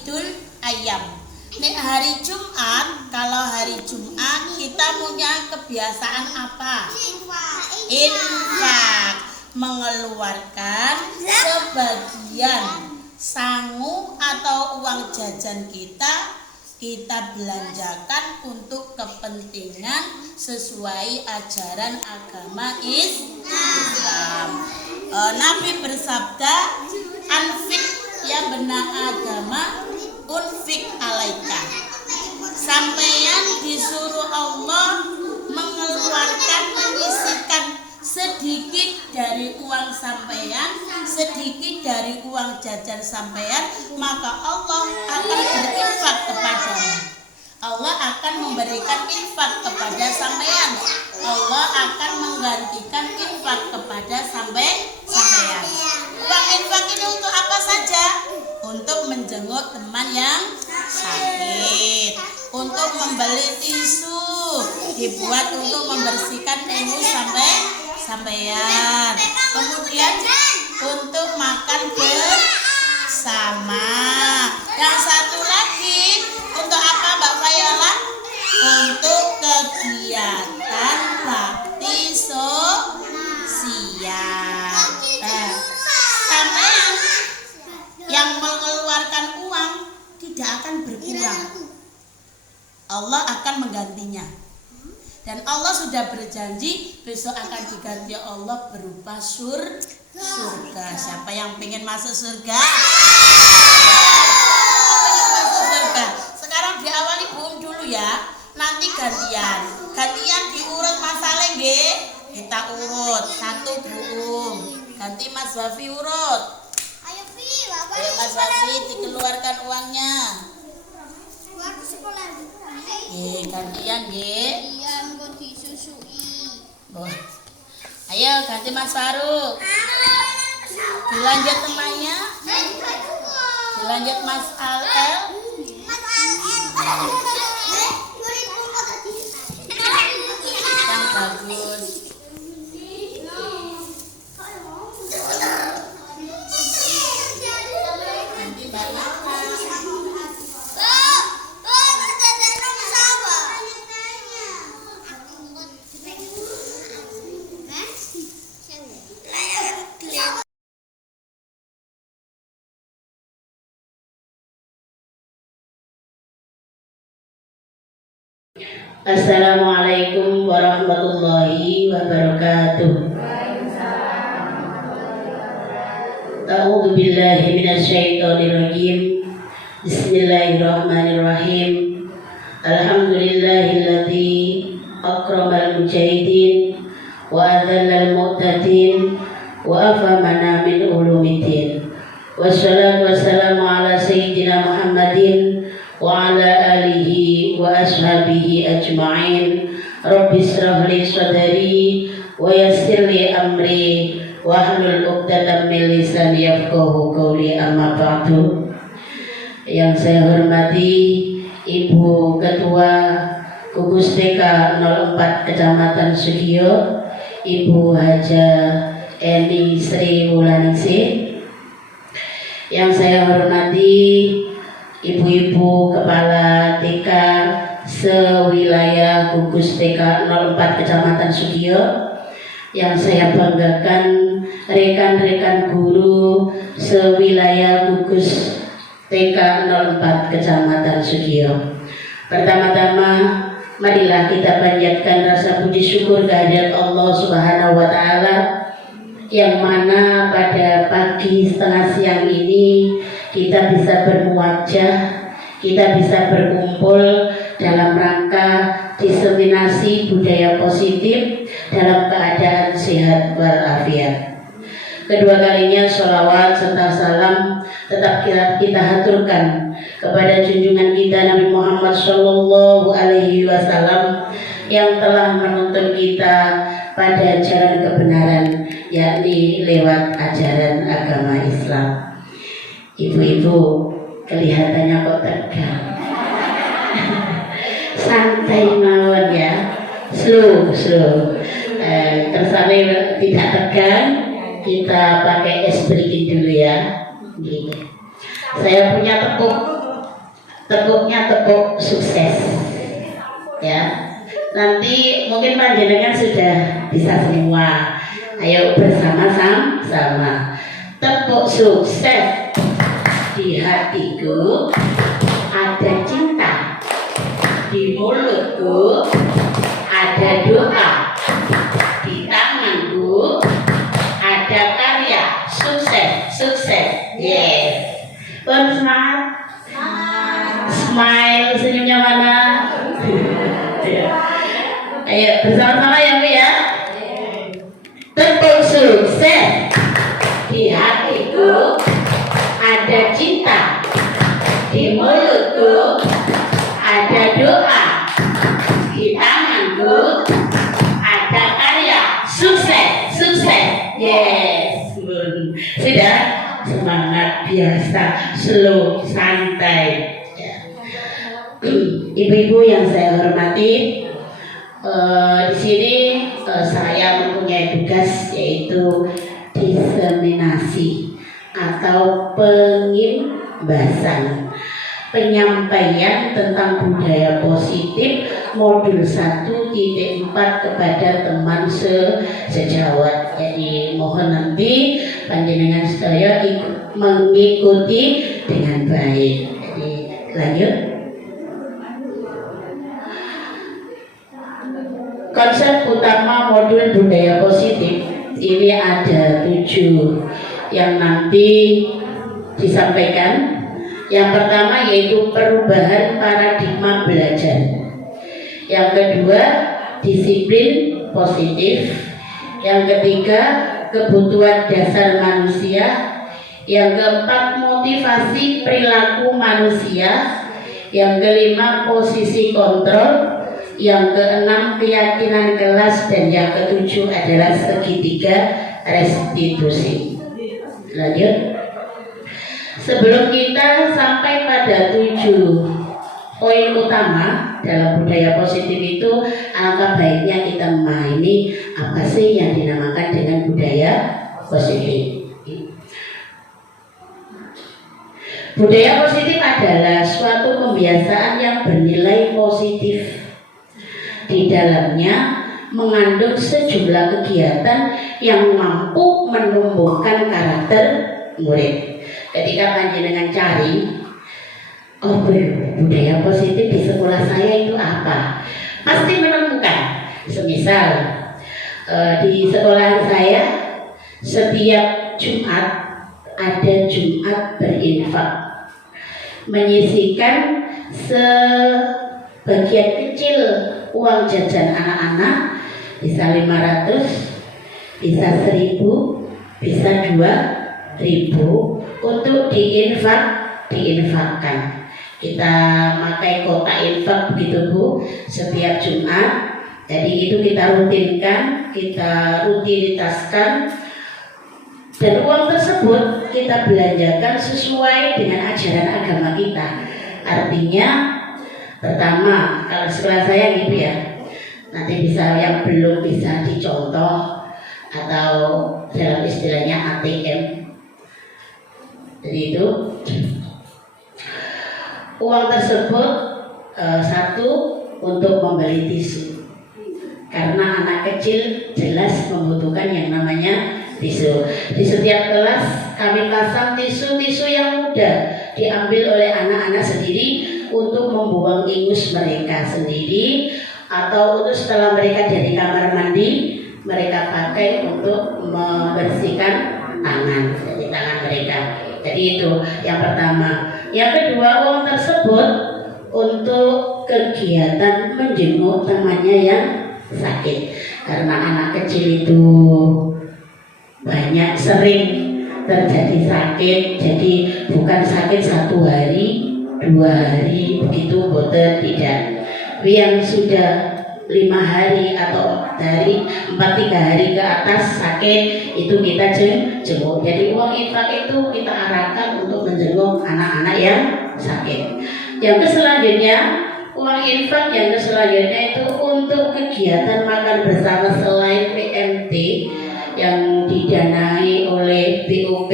Idul Ayam. Nek hari Jumat, kalau hari Jumat kita punya kebiasaan apa? Infak, mengeluarkan sebagian sangu atau uang jajan kita belanjakan untuk kepentingan sesuai ajaran agama Islam. Nabi bersabda, anfik ya benar agama, unfik alaika. Sampeyan disuruh Allah mengeluarkan, menyisihkan sedikit dari uang sampeyan, sedikit dari uang jajan sampeyan, maka Allah akan berinfak kepadamu. Allah akan memberikan infak kepada sampeyan. Allah akan menggantikan infak kepada sampeyan. Uang infak ini untuk apa saja? Untuk menjenguk teman yang sakit, untuk membeli tisu, dibuat untuk membersihkan ilmu sampeyan. Kemudian untuk makan bersama. Yang satu lagi untuk apa Mbak Fayola? Untuk kegiatan bakti sosial. Sampean yang mengeluarkan uang tidak akan berkurang. Allah akan menggantinya. Dan Allah sudah berjanji besok akan diganti Allah berupa surga. Siapa yang pengen masuk surga? Sekarang diawali Bu dulu ya. Nanti gantian diurut masalah nggih. Kita urut satu Bu. Ganti Mas Wafi urut. Ayo Mas Wafi dikeluarkan uangnya. Gantian nggih. Iya, engko disusui. Ayo ganti Mas Faruk. Dilanjut temannya. Dilanjut Mas Al-El. Yang bagus. Nanti banyak. Assalamualaikum warahmatullahi wabarakatuh. A'udzu billahi minasyaitonir rajim. Bismillahirrahmanirrahim. Alhamdulillahilladzi akramal mujahidin wa adzallal mu'tadin wa afamana min ulumiddin. Wassalatu wassalamu ala sayyidina Muhammadin wa ala alihi wa ashabihi ajma'in. Rabbi shrah li sadri wa yassir li amri wahlul 'uqdatam min lisani yafqahu qawli, amma ba'du. Yang saya hormati Ibu Ketua Gugus TK 04 Kecamatan Sugiyo, Ibu Haja Eni Sri Wulandari. Yang saya hormati Ibu-ibu Kepala TK sewilayah Gugus TK 04 Kecamatan Sugiyo. Yang saya banggakan rekan-rekan guru sewilayah Gugus TK 04 Kecamatan Sugiyo. Pertama-tama marilah kita panjatkan rasa puji syukur kehadirat Allah Subhanahu wa Ta'ala, yang mana pada pagi setengah siang ini kita bisa bermuajah, kita bisa berkumpul dalam rangka diseminasi budaya positif dalam keadaan sehat walafiat. Kedua kalinya sholawat serta salam tetap kita haturkan kepada junjungan kita Nabi Muhammad Shallallahu Alaihi Wasallam yang telah menuntun kita pada jalan kebenaran, yakni lewat ajaran agama Islam. Ibu-ibu kelihatannya kok tegang. Santai mawon ya, slow. Tersane tidak tegang, kita pakai es berikin dulu ya. Saya punya tepung tepuknya tepuk sukses. Ya. Nanti mungkin panjenengan sudah bisa semua. Ayo bersama-sama. Tepuk sukses. Di hatiku ada cinta. Di mulutku ada doa. Di tanganku ada karya. Sukses. Yes. Semangat. Smile, senyumnya mana? Ayo bersama-sama ya Bu ya. Tepuk sukses. Di hatiku ada cinta. Di mulutku ada doa. Di tanganku ada karya. Sukses. Yes. Sudah semangat biasa, slow, santai. Ibu-ibu yang saya hormati, di sini saya mempunyai tugas yaitu diseminasi atau pengimbasan, penyampaian tentang budaya positif modul 1.4 kepada teman sejawat. Jadi mohon nanti panjenengan sedaya mengikuti dengan baik. Jadi lanjut. Konsep utama modul budaya positif ini ada 7 yang nanti disampaikan. Yang pertama yaitu perubahan paradigma belajar. Yang kedua, disiplin positif. Yang ketiga, kebutuhan dasar manusia. Yang keempat, motivasi perilaku manusia. Yang kelima, posisi kontrol. Yang keenam, keyakinan kelas. Dan yang ketujuh adalah segitiga restitusi. Lanjut. Sebelum kita sampai pada 7 poin utama dalam budaya positif itu, alangkah baiknya kita memahami apa sih yang dinamakan dengan budaya positif. Budaya positif adalah suatu kebiasaan yang bernilai positif. Di dalamnya mengandung sejumlah kegiatan yang mampu menumbuhkan karakter murid. Ketika panjenengan cari, budaya positif di sekolah saya itu apa? Pasti menemukan. Semisal di sekolah saya setiap Jumat ada Jumat berinfak, menyisihkan sebagian kecil uang jajan anak-anak, bisa 500, bisa 1000, bisa 2000 untuk diinfakkan. Kita pakai kotak infak begitu Bu, setiap Jumat. Jadi itu kita rutinkan, kita rutinitaskan, dan uang tersebut kita belanjakan sesuai dengan ajaran agama kita. Artinya, pertama, kalau sekolah saya gitu ya, nanti bisa yang belum bisa dicontoh atau dalam istilahnya ATM. Jadi itu uang tersebut satu untuk membeli tisu, karena anak kecil jelas membutuhkan yang namanya tisu. Di setiap kelas kami pasang tisu-tisu yang mudah diambil oleh anak-anak sendiri untuk membuang ingus mereka sendiri, atau untuk setelah mereka dari kamar mandi mereka pakai untuk membersihkan tangan, jadi tangan mereka. Jadi itu yang pertama. Yang kedua, uang tersebut untuk kegiatan menjenguk temannya yang sakit, karena anak kecil itu banyak sering terjadi sakit. Jadi bukan sakit 1 hari 2 hari begitu, boten, tidak. Yang sudah 5 hari atau dari 4-3 hari ke atas sakit, itu kita jenguk. Jadi uang infak itu kita arahkan untuk menjenguk anak-anak yang sakit. Yang selanjutnya, uang infak yang selanjutnya itu untuk kegiatan makan bersama selain PMT yang didanai oleh BOP.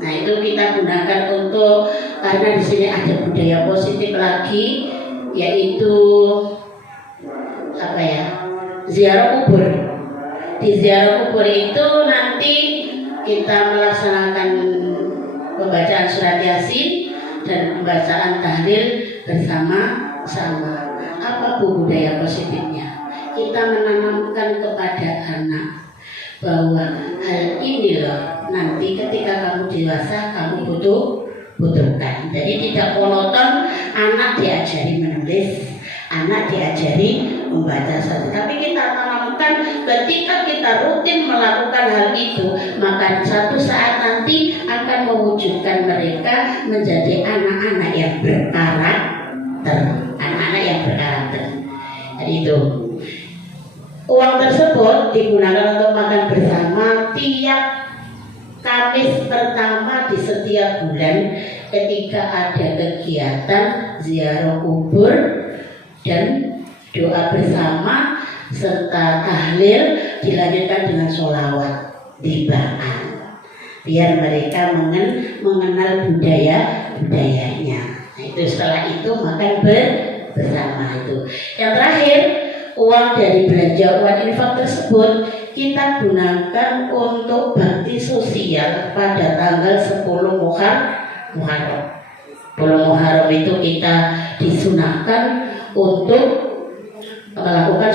Nah itu kita gunakan untuk karena di sini ada budaya positif lagi, yaitu apa ya, ziarah kubur. Di ziarah kubur itu nanti kita melaksanakan pembacaan surat Yasin dan pembacaan tahlil bersama-sama. Apa budaya positifnya? Kita menanamkan kepada anak bahwa hal ini loh nanti ketika kamu dewasa kamu butuhkan. Jadi tidak monoton anak diajari menulis, anak diajari membaca saja, tapi kita tanamkan ketika kita rutin melakukan hal itu, maka suatu saat nanti akan mewujudkan mereka menjadi anak-anak yang berkarakter, anak-anak yang berkarakter. Jadi itu. Uang tersebut digunakan untuk makan bersama tiap Kamis pertama di setiap bulan ketika ada kegiatan ziarah kubur dan doa bersama serta tahlil dilanjutkan dengan sholawat dibaan biar mereka mengenal budayanya. Nah, itu setelah itu makan bersama itu. Yang terakhir, uang dari belanja uang infak tersebut kita gunakan untuk bakti sosial pada tanggal 10 Muharram. 10 Muharram itu kita disunahkan untuk melakukan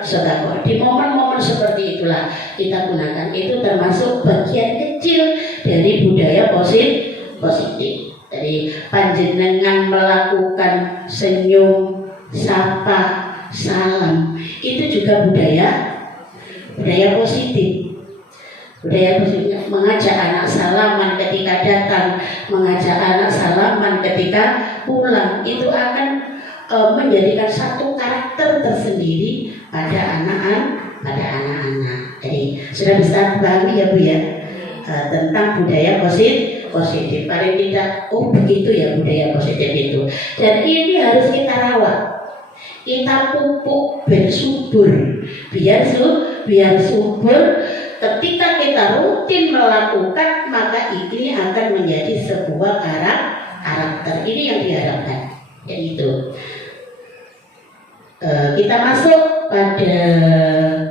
sedekah. Di momen-momen seperti itulah kita gunakan. Itu termasuk bagian kecil dari budaya positif. Jadi panjenengan melakukan senyum, sapa, salam, itu juga budaya positif. Budaya positif, mengajak anak salaman ketika datang, mengajak anak salaman ketika pulang, itu akan menjadikan satu karakter tersendiri pada anak-anak. Jadi sudah bisa dipahami ya Bu ya, tentang budaya positif. Paling tidak, oh begitu ya budaya positif itu. Dan ini harus kita rawat, kita pupuk ben subur, biar subur. Ketika kita rutin melakukan, maka ini akan menjadi sebuah karakter. Ini yang diharapkan. Yaitu kita masuk pada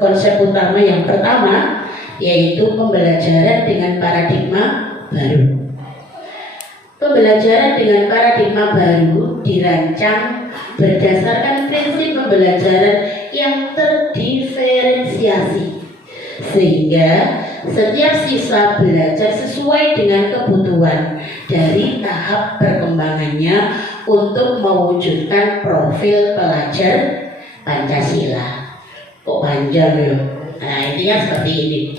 konsep utama yang pertama, yaitu pembelajaran dengan paradigma baru. Pembelajaran dengan paradigma baru dirancang berdasarkan prinsip pembelajaran yang terdiferensiasi, sehingga setiap siswa belajar sesuai dengan kebutuhan dari tahap perkembangannya untuk mewujudkan profil pelajar Pancasila. Kok panjang ya? Nah, intinya seperti ini.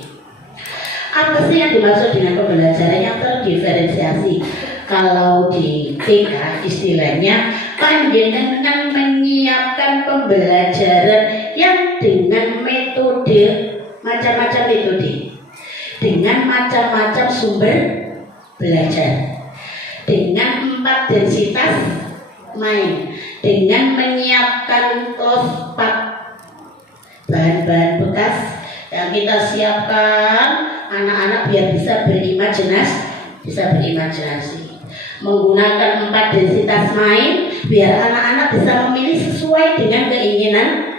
Apa sih yang dimaksud dengan pembelajaran yang terdiferensiasi? Kalau di TK istilahnya panjenengan menyiapkan pembelajaran yang dengan metode macam-macam metode, dengan macam-macam sumber belajar, dengan 4 densitas main, dengan menyiapkan close pack, bahan-bahan bekas yang kita siapkan anak-anak biar bisa berimajinasi, menggunakan 4 densitas main biar anak-anak bisa memilih sesuai dengan keinginannya.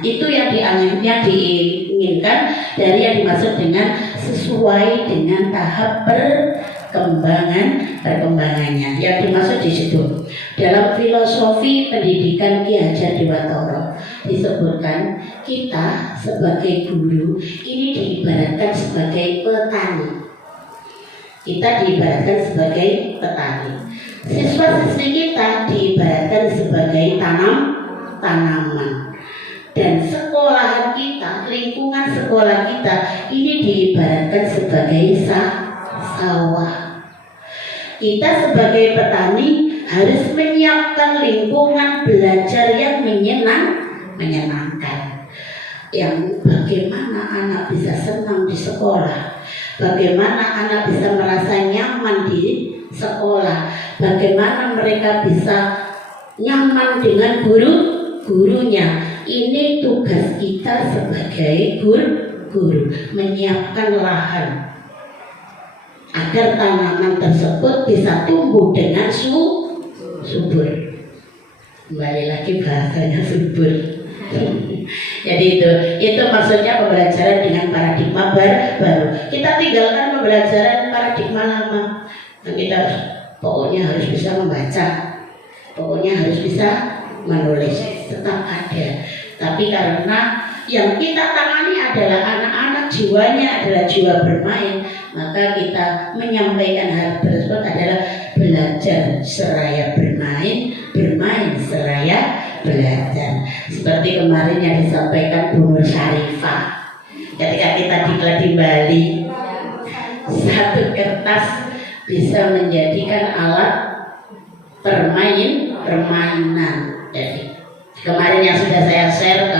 Itu yang diinginkan dari yang dimaksud dengan sesuai dengan tahap perkembangannya. Yang dimaksud di situ dalam filosofi pendidikan Ki Hajar Dewantara disebutkan kita sebagai guru ini diibaratkan sebagai petani. Kita diibaratkan sebagai petani. Siswa-siswi kita diibaratkan sebagai tanaman. Dan sekolahan kita, lingkungan sekolah kita ini diibaratkan sebagai sawah. Kita sebagai petani harus menyiapkan lingkungan belajar yang menyenangkan. Yang bagaimana anak bisa senang di sekolah, bagaimana anak bisa merasa nyaman di sekolah, bagaimana mereka bisa nyaman dengan gurunya. Ini tugas kita sebagai guru, menyiapkan lahan agar tanaman tersebut bisa tumbuh dengan subur. Kembali lagi bahasanya subur. Jadi itu maksudnya pembelajaran dengan paradigma baru. Kita tinggalkan pembelajaran paradigma lama. Dan kita pokoknya harus bisa membaca, pokoknya harus bisa menulis, tetap ada. Tapi karena yang kita tangani adalah anak-anak, jiwanya adalah jiwa bermain, maka kita menyampaikan hal tersebut adalah belajar seraya bermain, bermain seraya belajar. Seperti kemarin yang disampaikan Bu Nur Syarifah ketika kita diklat di Bali, satu kertas bisa menjadikan alat permainan. Jadi kemarin yang sudah saya share,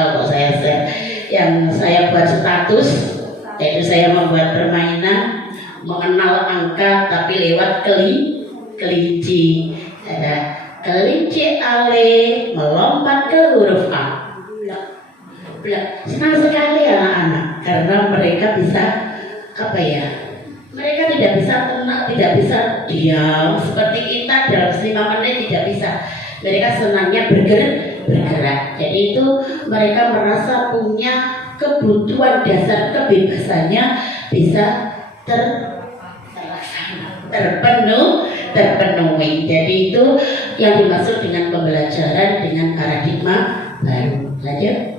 yang saya buat status, yaitu saya membuat permainan mengenal angka tapi lewat kelinci. Ada kelinci ale melompat ke huruf A. Senang sekali anak-anak karena mereka bisa mereka tidak bisa tenang, tidak bisa diam seperti kita dalam 5 menit, tidak bisa. Mereka senangnya bergerak. Jadi itu mereka merasa punya kebutuhan dasar kebebasannya bisa terpenuhi. Jadi itu yang dimaksud dengan pembelajaran dengan paradigma baru. Lanjut.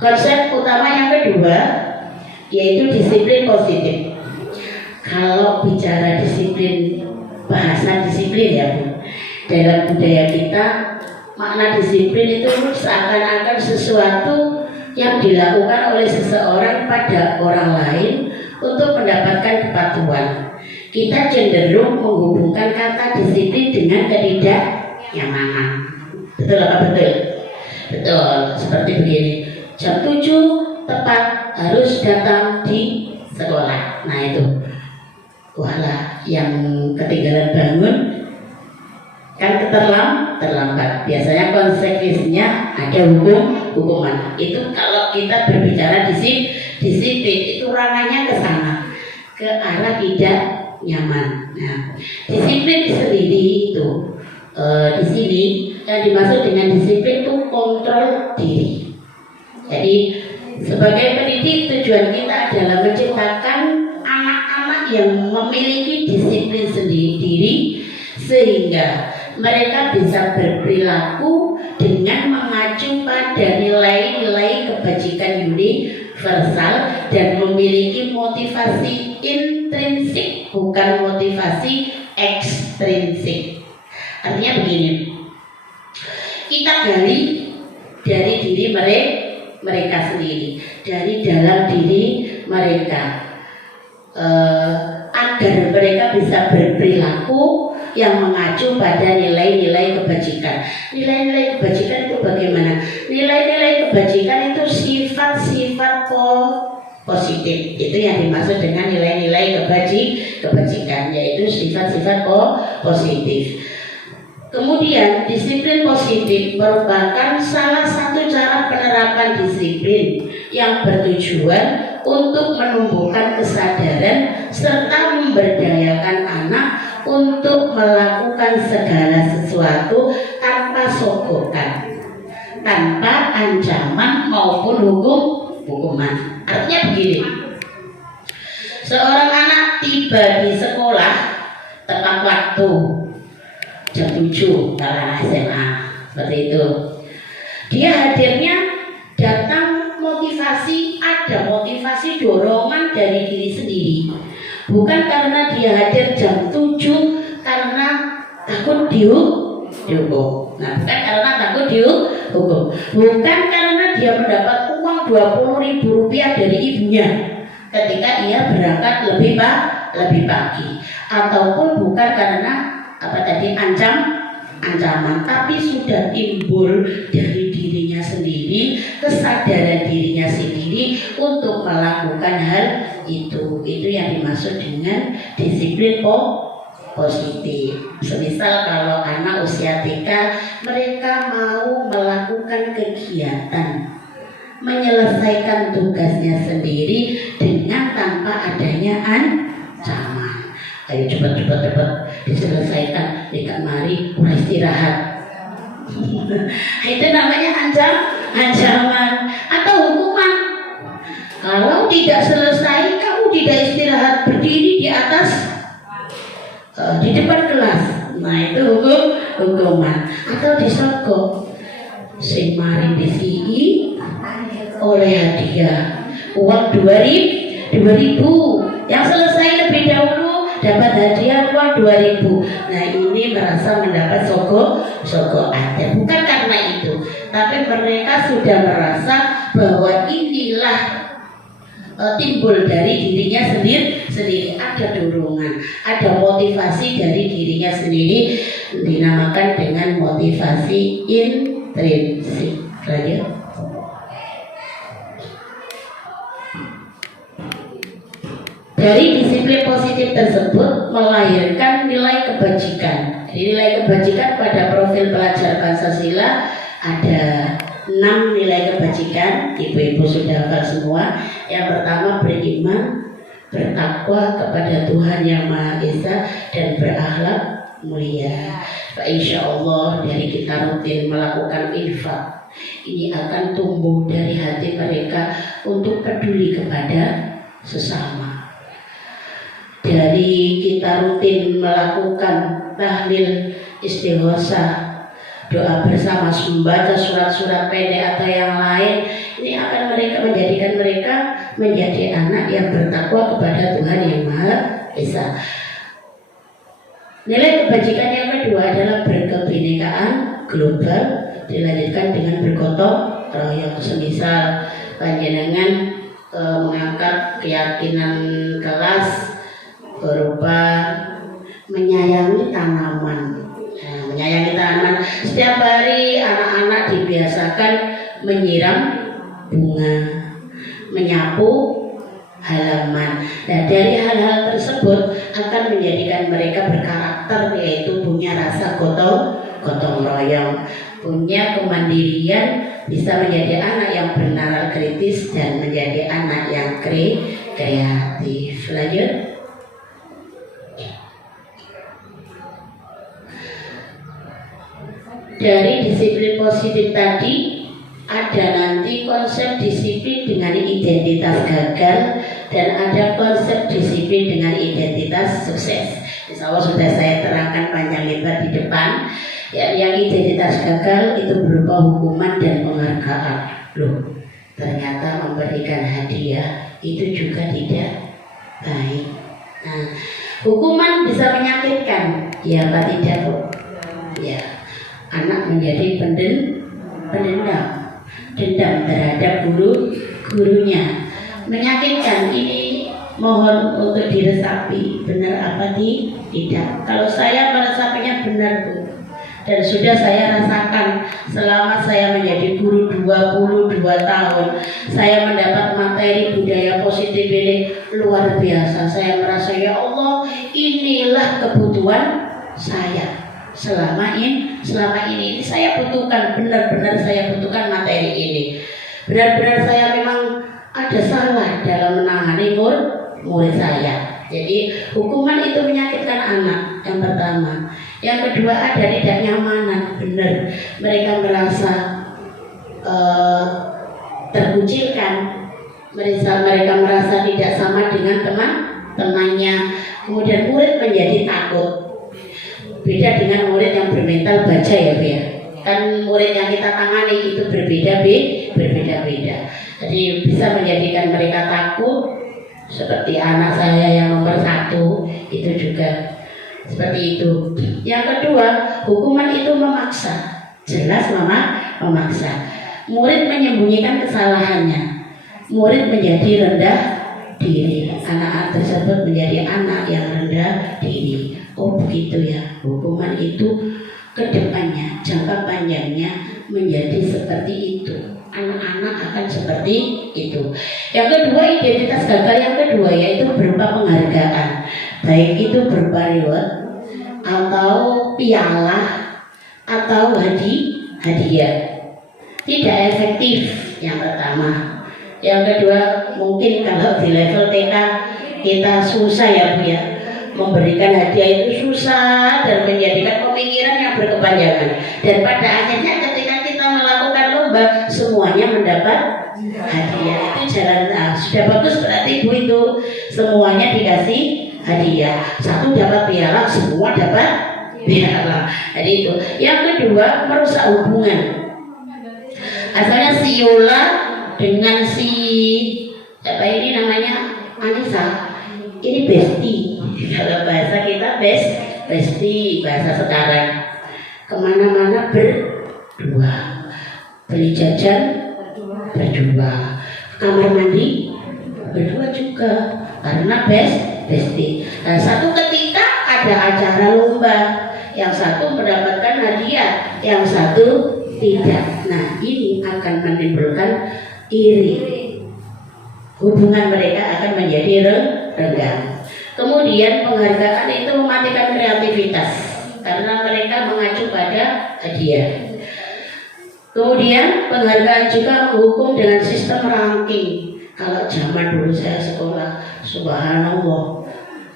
Konsep utama yang kedua yaitu disiplin positif. Kalau bicara disiplin, bahasa disiplin ya Bu, dalam budaya kita makna disiplin itu seakan-akan sesuatu yang dilakukan oleh seseorang pada orang lain untuk mendapatkan kepatuhan. Kita cenderung menghubungkan kata disiplin dengan ketidaknyamanan. Betul apa betul? Betul, seperti begini. Jam 7 tepat harus datang di sekolah. Nah itu, walah yang ketinggalan bangun kan terlambat. Biasanya konsekuensinya ada hukuman. Itu kalau kita berbicara disiplin itu ranahnya ke sana, ke arah tidak nyaman. Nah, disiplin sendiri itu di sini yang dimaksud dengan disiplin itu kontrol diri. Jadi sebagai pendidik tujuan kita adalah menciptakan anak-anak yang memiliki disiplin sendiri sehingga mereka bisa berperilaku dengan mengacu pada nilai-nilai kebajikan universal dan memiliki motivasi intrinsik bukan motivasi ekstrinsik. Artinya begini, kita gali dari diri mereka sendiri, dari dalam diri mereka, agar mereka bisa berperilaku yang mengacu pada nilai-nilai kebajikan. Nilai-nilai kebajikan itu bagaimana? Nilai-nilai kebajikan itu sifat-sifat positif. Itu yang dimaksud dengan nilai-nilai kebajikan, yaitu sifat-sifat positif. Kemudian disiplin positif merupakan salah satu cara penerapan disiplin yang bertujuan untuk menumbuhkan kesadaran serta memberdayakan anak untuk melakukan segala sesuatu tanpa sogokan, tanpa ancaman maupun hukuman. Artinya begini, seorang anak tiba di sekolah tepat waktu jam 7 kalau SMA, seperti itu. Dia hadirnya datang ada motivasi dorongan dari diri sendiri. Bukan karena dia hadir jam 7 karena takut dihukum. Nah, bukan karena takut dihukum. Bukan karena dia mendapat uang 20.000 rupiah dari ibunya ketika ia berangkat lebih pagi. Ataupun bukan karena ancaman, tapi sudah timbul dari dirinya sendiri, kesadaran dirinya sendiri untuk melakukan hal itu. Itu yang dimaksud dengan disiplin positif. Semisal kalau anak usia TK, mereka mau melakukan kegiatan, menyelesaikan tugasnya sendiri tanpa adanya ancaman. Ayo cepat diselesaikan, dekat mari kurang istirahat. Itu namanya ancaman atau hukuman. Kalau tidak selesai, kamu tidak istirahat, berdiri di atas di depan kelas. Nah itu hukuman. Atau disogok, sing mari disi oleh hadiah uang 2.000. Yang selesai lebih dahulu dapat hadiah uang 2.000. Nah ini merasa mendapat sogokan. Bukan karena itu, tapi mereka sudah merasa bahwa inilah timbul dari dirinya sendiri, ada dorongan, ada motivasi dari dirinya sendiri, dinamakan dengan motivasi intrinsik. Lanjut. Dari disiplin positif tersebut melahirkan nilai kebajikan. Nilai kebajikan pada profil pelajar Pancasila ada 6 nilai kebajikan. Ibu-ibu sudah hafal semua. Yang pertama beriman, bertakwa kepada Tuhan Yang Maha Esa, dan berakhlak mulia. Insya Allah dari kita rutin melakukan infak, ini akan tumbuh dari hati mereka untuk peduli kepada sesama. Dari kita rutin melakukan tahlil, istighosah, doa bersama, membaca surat-surat pendek atau yang lain, ini akan menjadikan mereka menjadi anak yang bertakwa kepada Tuhan Yang Maha Esa. Nilai kebajikan yang kedua adalah berkebinekaan global, dilanjutkan dengan bergotong royong. Semisal panjenengan mengangkat keyakinan kelas berupa menyayangi tanaman. Nah, menyayangi tanaman, setiap hari anak-anak dibiasakan menyiram bunga, menyapu halaman. Nah, dari hal-hal tersebut akan menjadikan mereka berkarakter, yaitu punya rasa gotong royong, punya kemandirian, bisa menjadi anak yang bernalar kritis dan menjadi anak yang kreatif. Lanjut. Dari disiplin positif tadi ada nanti konsep disiplin dengan identitas gagal, dan ada konsep disiplin dengan identitas sukses. Insya Allah sudah saya terangkan panjang lebar di depan. Ya, yang identitas gagal itu berupa hukuman dan penghargaan. Loh, ternyata memberikan hadiah itu juga tidak baik. Nah, hukuman bisa menyakitkan, ya apa tidak, Bu? Ya, anak menjadi dendam terhadap gurunya, menyakitkan. Ini mohon untuk diresapi, benar apa tidak. Kalau saya meresapinya benar, Bu, dan sudah saya rasakan selama saya menjadi guru 22 tahun. Saya mendapat materi budaya positif ini luar biasa. Saya merasa, ya Allah, inilah kebutuhan saya. Selama ini saya butuhkan, benar-benar saya butuhkan materi ini. Benar-benar saya memang ada salah dalam menangani murid saya. Jadi hukuman itu menyakitkan anak, yang pertama. Yang kedua ada tidak nyamanan, benar. Mereka merasa terkucilkan. Mereka merasa tidak sama dengan teman-temannya. Kemudian murid menjadi takut. Beda dengan murid yang bermental baja, ya Bu ya. Kan murid yang kita tangani itu berbeda-beda. Jadi bisa menjadikan mereka takut. Seperti anak saya yang nomor 1 itu juga seperti itu. Yang kedua, hukuman itu memaksa. Jelas memaksa. Murid menyembunyikan kesalahannya. Murid menjadi rendah diri. Anak tersebut menjadi anak yang rendah diri. Oh begitu ya. Hukuman itu kedepannya, jangka panjangnya menjadi seperti itu. Anak-anak akan seperti itu. Yang kedua, identitas gagal yang kedua yaitu berupa penghargaan. Baik itu berupa reward atau piala atau hadiah. Tidak efektif yang pertama. Yang kedua, mungkin kalau di level TK kita susah ya Bu ya, memberikan hadiah itu susah dan menjadikan pemikiran yang berkepanjangan. Dan pada akhirnya ketika kita melakukan lomba, semuanya mendapat hadiah. Itu jalan sudah bagus, berarti Ibu itu semuanya dikasih hadiah. Satu dapat piala, semua dapat piala. Jadi itu. Yang kedua, merusak hubungan. Asalnya si Yola dengan si apa ini namanya Anissa, ini bestie. Kalau bahasa kita bestie bahasa sekarang. Kemana-mana berdua, beli jajan berdua, kamar mandi berdua juga, karena bestie. Nah, satu ketika ada acara lomba, yang satu mendapatkan hadiah, yang satu tidak. Nah, ini akan menimbulkan iri. Hubungan mereka akan menjadi renggang. Kemudian penghargaan itu mematikan kreativitas karena mereka mengacu pada hadiah. Kemudian penghargaan juga menghukum dengan sistem ranking. Kalau zaman dulu saya sekolah, subhanallah,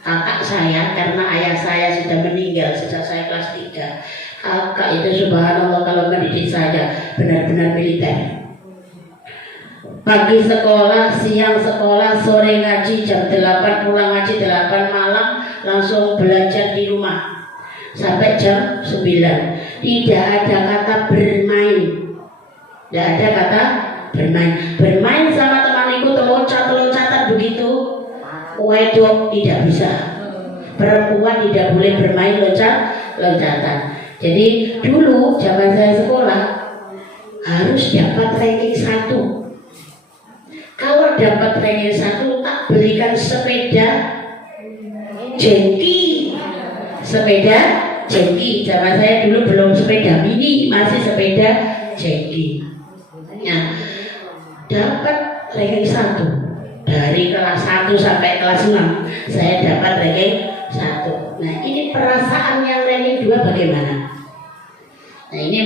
kakak saya karena ayah saya sudah meninggal sejak saya kelas 3. Kakak itu subhanallah kalau mendidik saya benar-benar militer. Pagi sekolah, siang sekolah, sore ngaji, jam 8 pulang ngaji, 8 malam langsung belajar di rumah sampai jam 9. Tidak ada kata bermain. Tidak ada kata bermain. Bermain sama teman ikut loncat-loncatan begitu, wedok tidak bisa. Perempuan tidak boleh bermain loncat-loncatan. Jadi dulu zaman saya sekolah harus dapat ranking 1. Kalau dapat ranking 1 tak belikan sepeda jengki. Sepeda jengki. Zaman saya dulu belum sepeda mini, masih sepeda jengki. Nah, dapat ranking 1 dari kelas 1 sampai kelas 6 saya dapat ranking 1. Nah, ini perasaan yang ranking 2 bagaimana? Nah, ini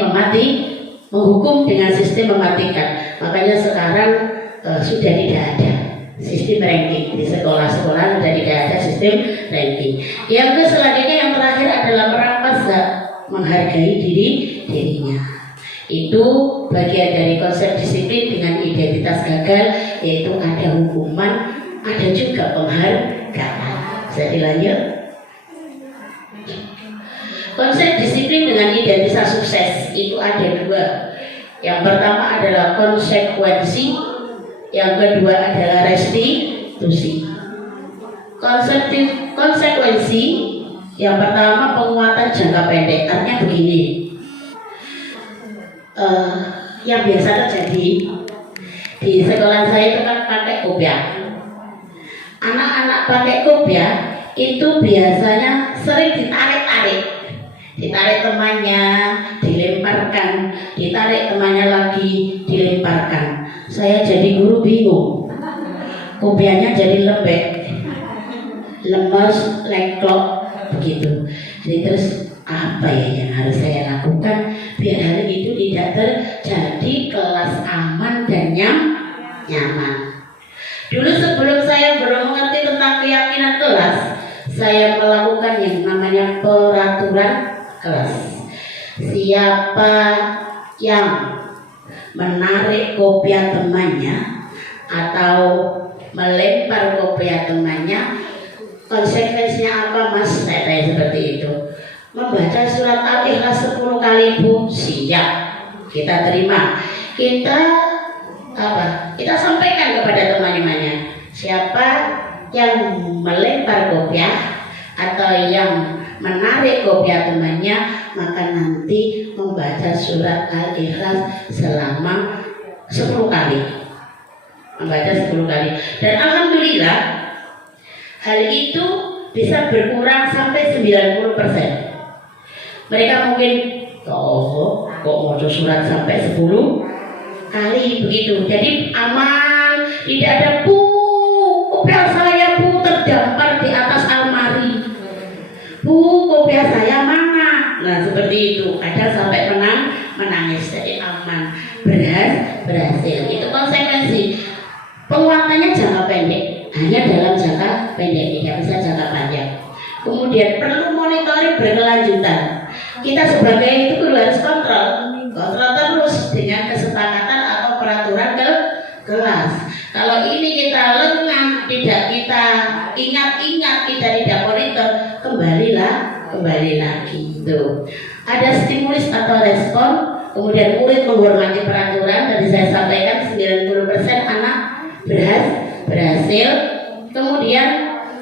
menghukum dengan sistem mematikan. Makanya sekarang sudah tidak ada sistem ranking di sekolah-sekolah, sudah tidak ada sistem ranking. Yang selanjutnya yang terakhir adalah merampas hak menghargai dirinya. Itu bagian dari konsep disiplin dengan identitas gagal, yaitu ada hukuman, ada juga penghargaan. Bisa dilanjut. Konsep disiplin dengan identitas sukses itu ada 2. Yang pertama adalah konsekuensi, yang kedua adalah restitusi. Konsekuensi yang pertama penguatan jangka pendek. Artinya begini, yang biasa terjadi di sekolah saya itu kan pakai kopiah. Anak-anak pakai kopiah itu biasanya sering ditarik-tarik. Ditarik temannya, dilemparkan, ditarik temannya lagi, dilemparkan. Saya jadi guru bingung. Kopiahnya jadi lembek, lemes, lengklok, begitu. Jadi terus apa ya yang harus saya lakukan biar hal itu tidak terjadi, kelas aman dan nyaman. Dulu sebelum saya belum mengerti tentang keyakinan kelas, saya melakukan yang namanya peraturan kelas. Siapa yang menarik kopiah temannya atau melempar kopiah temannya, konsekuensinya apa Mas? Saya tanya seperti itu. Membaca surat Al-Ikhlas 10 kali Bu. Siap, kita terima. Kita sampaikan kepada teman-temannya, siapa yang melempar kopiah atau yang menarik kopiah temannya, maka nanti membaca surat Al-Ikhlas selama 10 kali. Membaca 10 kali. Dan alhamdulillah hal itu bisa berkurang sampai 90%. Mereka mungkin kok mau surat sampai 10 kali begitu. Jadi aman, tidak ada kopiah saya terdampar di atas almari. Kopiah saya mana? Nah seperti itu. Ada sampai menangis. Jadi aman, berhasil. Itu konsekuensi. Penguatannya jangka pendek, hanya dalam jangka pendek, tidak bisa jangka panjang. Kemudian perlu monitoring berkelanjutan. Kita sebagai itu harus kontrol terus dengan kesepakatan atau peraturan kelas. Kalau ini kita lengah, tidak kita ingat-ingat, kita tidak monitor, kembali lagi. Itu ada stimulus atau respon. Kemudian murid menghormati peraturan. Tadi saya sampaikan 90% anak berhasil. Kemudian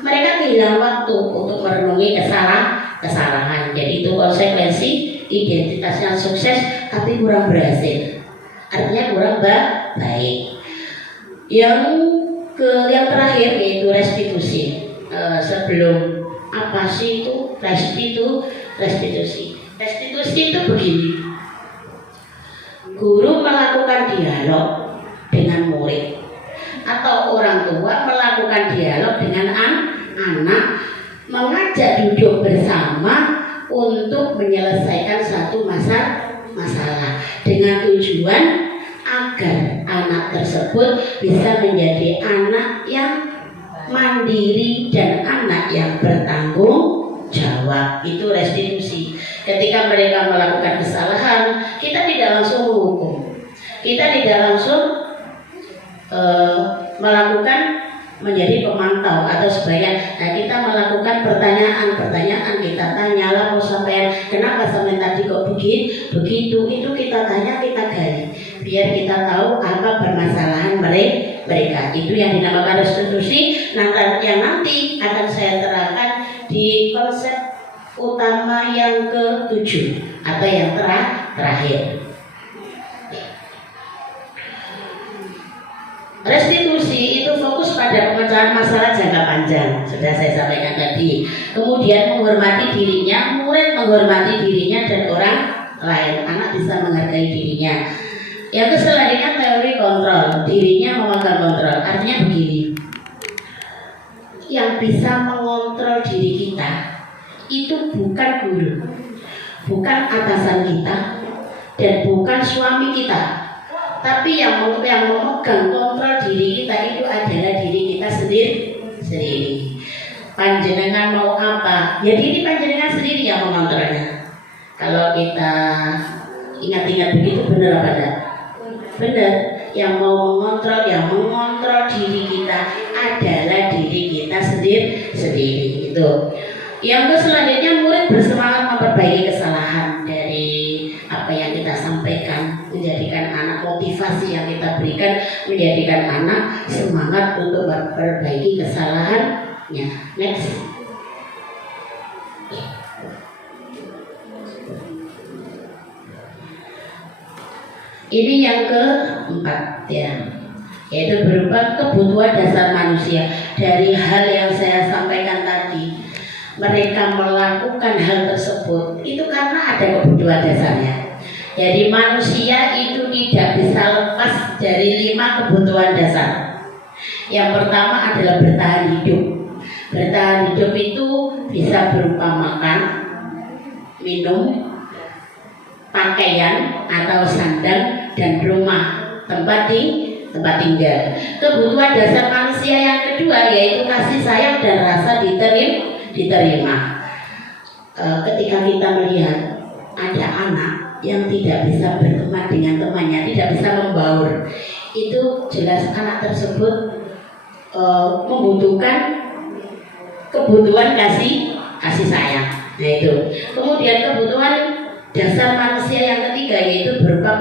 mereka kehilangan waktu untuk merenungi kesalahan. Jadi itu konsekuensi identitas yang sukses tapi kurang berhasil. Artinya kurang baik. Yang terakhir yaitu restitusi. Sebelum apa sih itu restitusi? Restitusi itu begini. Guru melakukan dialog dengan murid atau orang tua melakukan dialog dengan anak, mengajak duduk bersama untuk menyelesaikan satu masalah dengan tujuan agar anak tersebut bisa menjadi anak yang mandiri dan anak yang bertanggung jawab. Itu restitusi. Ketika mereka melakukan kesalahan, kita tidak langsung menghukum, kita tidak langsung melakukan menjadi pemantau atau sebagainya. Nah, kita melakukan pertanyaan, kita tanya lah sampean kenapa sampean tadi kok begitu, itu kita tanya, kita gali biar kita tahu apa permasalahan mereka. Itu yang dinamakan restitusi. Yang nanti akan saya terangkan di konsep utama yang ke-7 atau yang terakhir. Restitusi itu fokus pada pemecahan masalah jangka panjang, sudah saya sampaikan tadi. Kemudian menghormati dirinya, murid menghormati dirinya dan orang lain, anak bisa menghargai dirinya. Yang selanjutnya teori kontrol, dirinya memakan kontrol. Artinya begini, yang bisa mengontrol diri kita itu bukan guru, bukan atasan kita, dan bukan suami kita. Tapi yang memegang kontrol diri kita itu adalah diri kita sendiri. Panjenengan mau apa? Ya diri panjenengan sendiri yang mengontrolnya. Kalau kita ingat-ingat begitu, benar apa enggak? Benar. Yang mau mengontrol diri kita adalah diri kita sendiri. Itu. Yang selanjutnya murid bersemangat memperbaiki kesalahan dari apa yang kita sampaikan, menjadikan anak motivasi yang kita berikan, menjadikan anak semangat untuk memperbaiki kesalahannya. Next. Ini yang keempat ya, yaitu berupa kebutuhan dasar manusia. Dari hal yang saya sampaikan tadi, mereka melakukan hal tersebut itu karena ada kebutuhan dasarnya. Jadi manusia itu tidak bisa lepas dari 5 kebutuhan dasar. Yang pertama adalah bertahan hidup. Bertahan hidup itu bisa berupa makan, minum, pakaian atau sandang, dan rumah, tempat tinggal. Kebutuhan dasar manusia yang kedua yaitu kasih sayang dan rasa diterima. Ketika kita melihat ada anak yang tidak bisa berteman dengan temannya, tidak bisa membaur, itu jelas anak tersebut membutuhkan kebutuhan kasih sayang. Nah itu. Kemudian kebutuhan dasar manusia yang ketiga yaitu berupa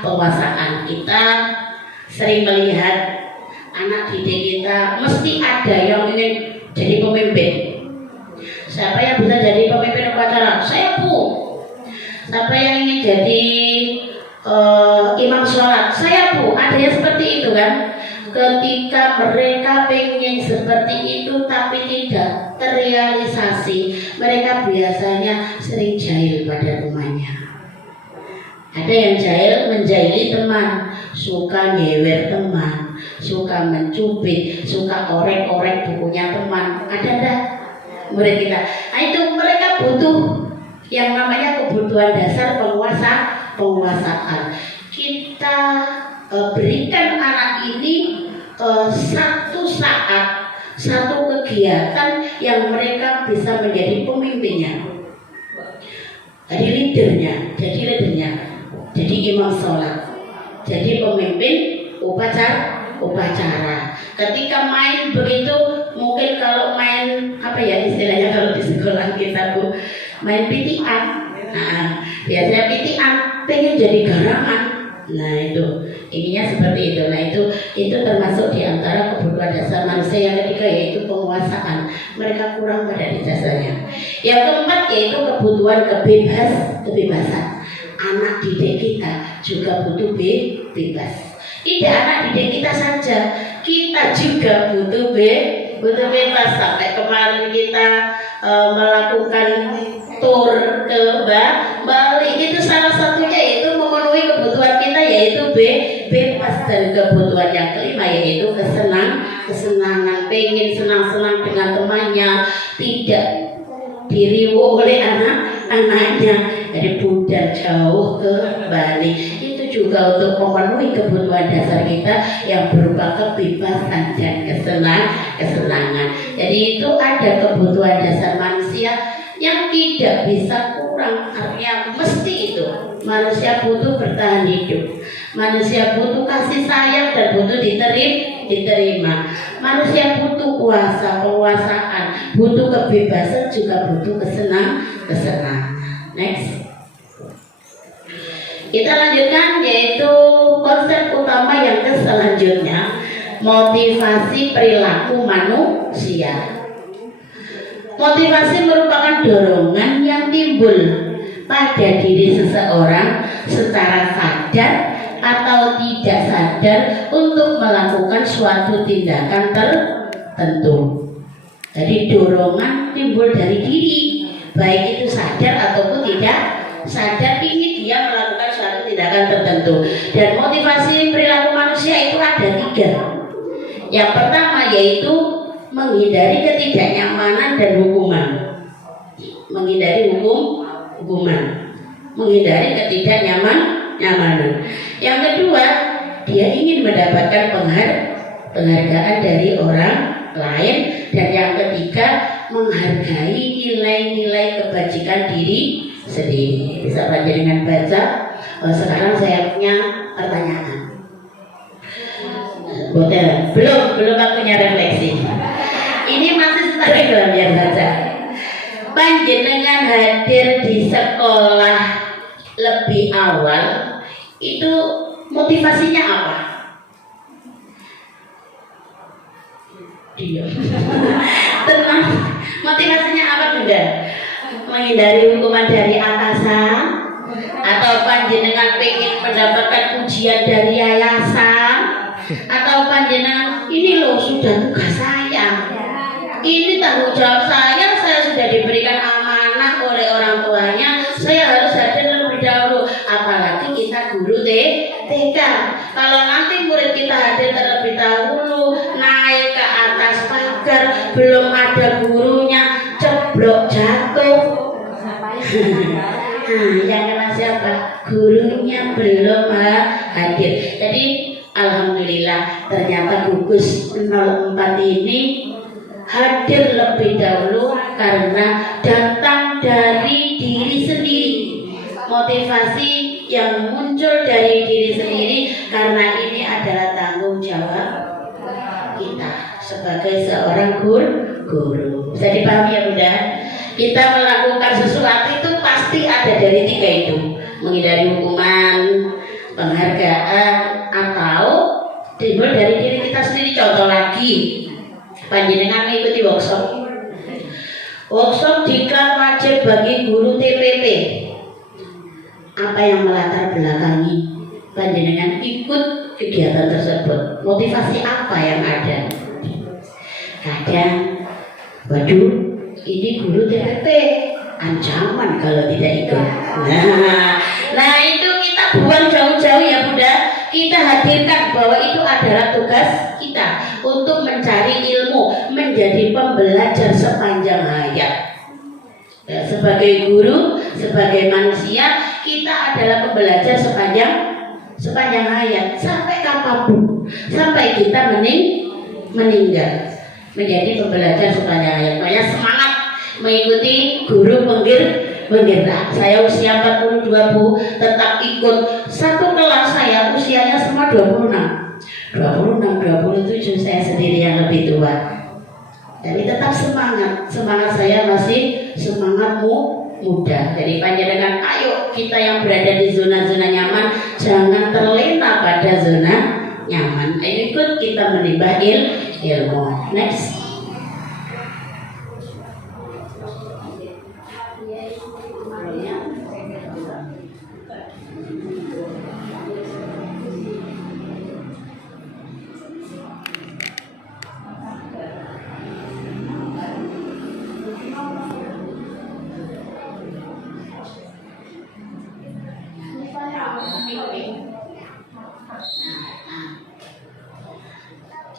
penguasaan. Kita sering melihat anak didik kita mesti ada yang ingin jadi pemimpin. Siapa yang bisa jadi pemimpin upacara? Saya Bu. Siapa yang ingin jadi imam sholat? Saya Bu. Ada yang seperti itu kan? Ketika mereka pengen seperti itu tapi tidak terrealisasi, mereka biasanya sering jahil pada temannya. Ada yang jahil, menjahili teman, suka nyewer teman, suka mencubit, suka korek-korek bukunya teman. Ada enggak murid kita? Nah itu mereka butuh yang namanya kebutuhan dasar penguasaan. Kita berikan anak ini satu saat, satu kegiatan yang mereka bisa menjadi pemimpinnya, jadi leadernya, jadi imam sholat, jadi pemimpin upacara. Ketika main begitu, mungkin kalau main apa ya istilahnya kalau di sekolah kita Bu, main pitian. Nah, biasanya pitian pengen jadi garangan. Nah itu ininya seperti itu. Nah itu termasuk di antara kebutuhan dasar manusia. Yang ketiga yaitu penguasaan. Mereka kurang pada jasanya. Yang keempat yaitu kebutuhan kebebasan. Anak didik kita juga butuh bebas. Tidak anak didik kita saja, kita juga butuh bebas. Sampai kemarin kita melakukan tur ke Bali, itu salah satunya yaitu memenuhi kebutuhan kita yaitu bebas. Dan kebutuhan yang kelima yaitu kesenangan, pengen senang-senang dengan temannya, tidak diriwu oleh anak-anaknya. Jadi budal jauh ke Bali itu juga untuk memenuhi kebutuhan dasar kita yang berupa kebebasan dan kesenangan. Jadi itu ada kebutuhan dasar manusia yang tidak bisa kurang, artinya mesti itu. Manusia butuh bertahan hidup, manusia butuh kasih sayang dan butuh diterima. Manusia butuh penguasaan, butuh kebebasan, juga butuh kesenangan. Next, kita lanjutkan yaitu konsep utama yang selanjutnya, motivasi perilaku manusia. Motivasi merupakan dorongan yang timbul pada diri seseorang secara sadar atau tidak sadar untuk melakukan suatu tindakan tertentu. Jadi dorongan timbul dari diri, baik itu sadar ataupun tidak sadar, ingin dia melakukan suatu tindakan tertentu. Dan motivasi perilaku manusia itu ada 3. Yang pertama yaitu menghindari ketidaknyamanan dan hukuman. Menghindari hukuman, menghindari ketidaknyamanan. Yang kedua, dia ingin mendapatkan penghargaan dari orang lain. Dan yang ketiga, menghargai nilai-nilai kebajikan diri sendiri. Bisa dengan baca. Sekarang saya punya pertanyaan. Belum waktunya refleksi. Ini masih setara dalam yang baca. Panjenengan hadir di sekolah lebih awal, itu motivasinya apa? Tenang, motivasinya apa Bunda? Menghindari hukuman dari atasan, atau panjenengan pengen mendapatkan ujian dari yayasan, atau panjenengan ini loh sudah tugas saya, ini tanggung jawab saya sudah diberikan amanah oleh orang tuanya, saya harus hadir terlebih dahulu. Apalagi kita guru TK, kalau nanti murid kita hadir terlebih dahulu, naik ke atas pagar, belum ada gurunya, ceblok jatuh. Yang kena siapa? Gurunya belum hadir. Jadi alhamdulillah ternyata gugus 04 ini hadir lebih dahulu karena datang dari diri sendiri. Motivasi yang muncul dari diri sendiri karena ini adalah tanggung jawab kita sebagai seorang guru. Bisa dipahami ya Bunda? Kita melakukan sesuatu itu pasti ada dari 3 itu. Menghindari hukuman, penghargaan, atau timbul dari diri kita sendiri. Contoh lagi, panjenengan mengikuti workshop diklat wajib bagi guru TPP. Apa yang melatar belakangi panjenengan ikut kegiatan tersebut? Motivasi apa yang ada? Kadang, waduh, ini guru TPP, ancaman kalau tidak ikut. Nah itu kita buang jauh-jauh ya Bunda. Kita hadirkan bahwa itu adalah tugas kita untuk mencari ilmu, menjadi pembelajar sepanjang hayat. Ya, sebagai guru, sebagai manusia, kita adalah pembelajar sepanjang sepanjang hayat sampai kapanpun, sampai kita meninggal, menjadi pembelajar sepanjang hayat. Banyak semangat mengikuti guru penggerak. Saya usia 42 Bu, tetap ikut satu kelas. Saya usianya semua 27 saya sendiri yang lebih tua. Jadi tetap semangat saya masih semangat muda. Jadi panjenengan, ayo kita yang berada di zona-zona nyaman jangan terlena pada zona nyaman. Ayo ikut kita menimba ilmu. Next.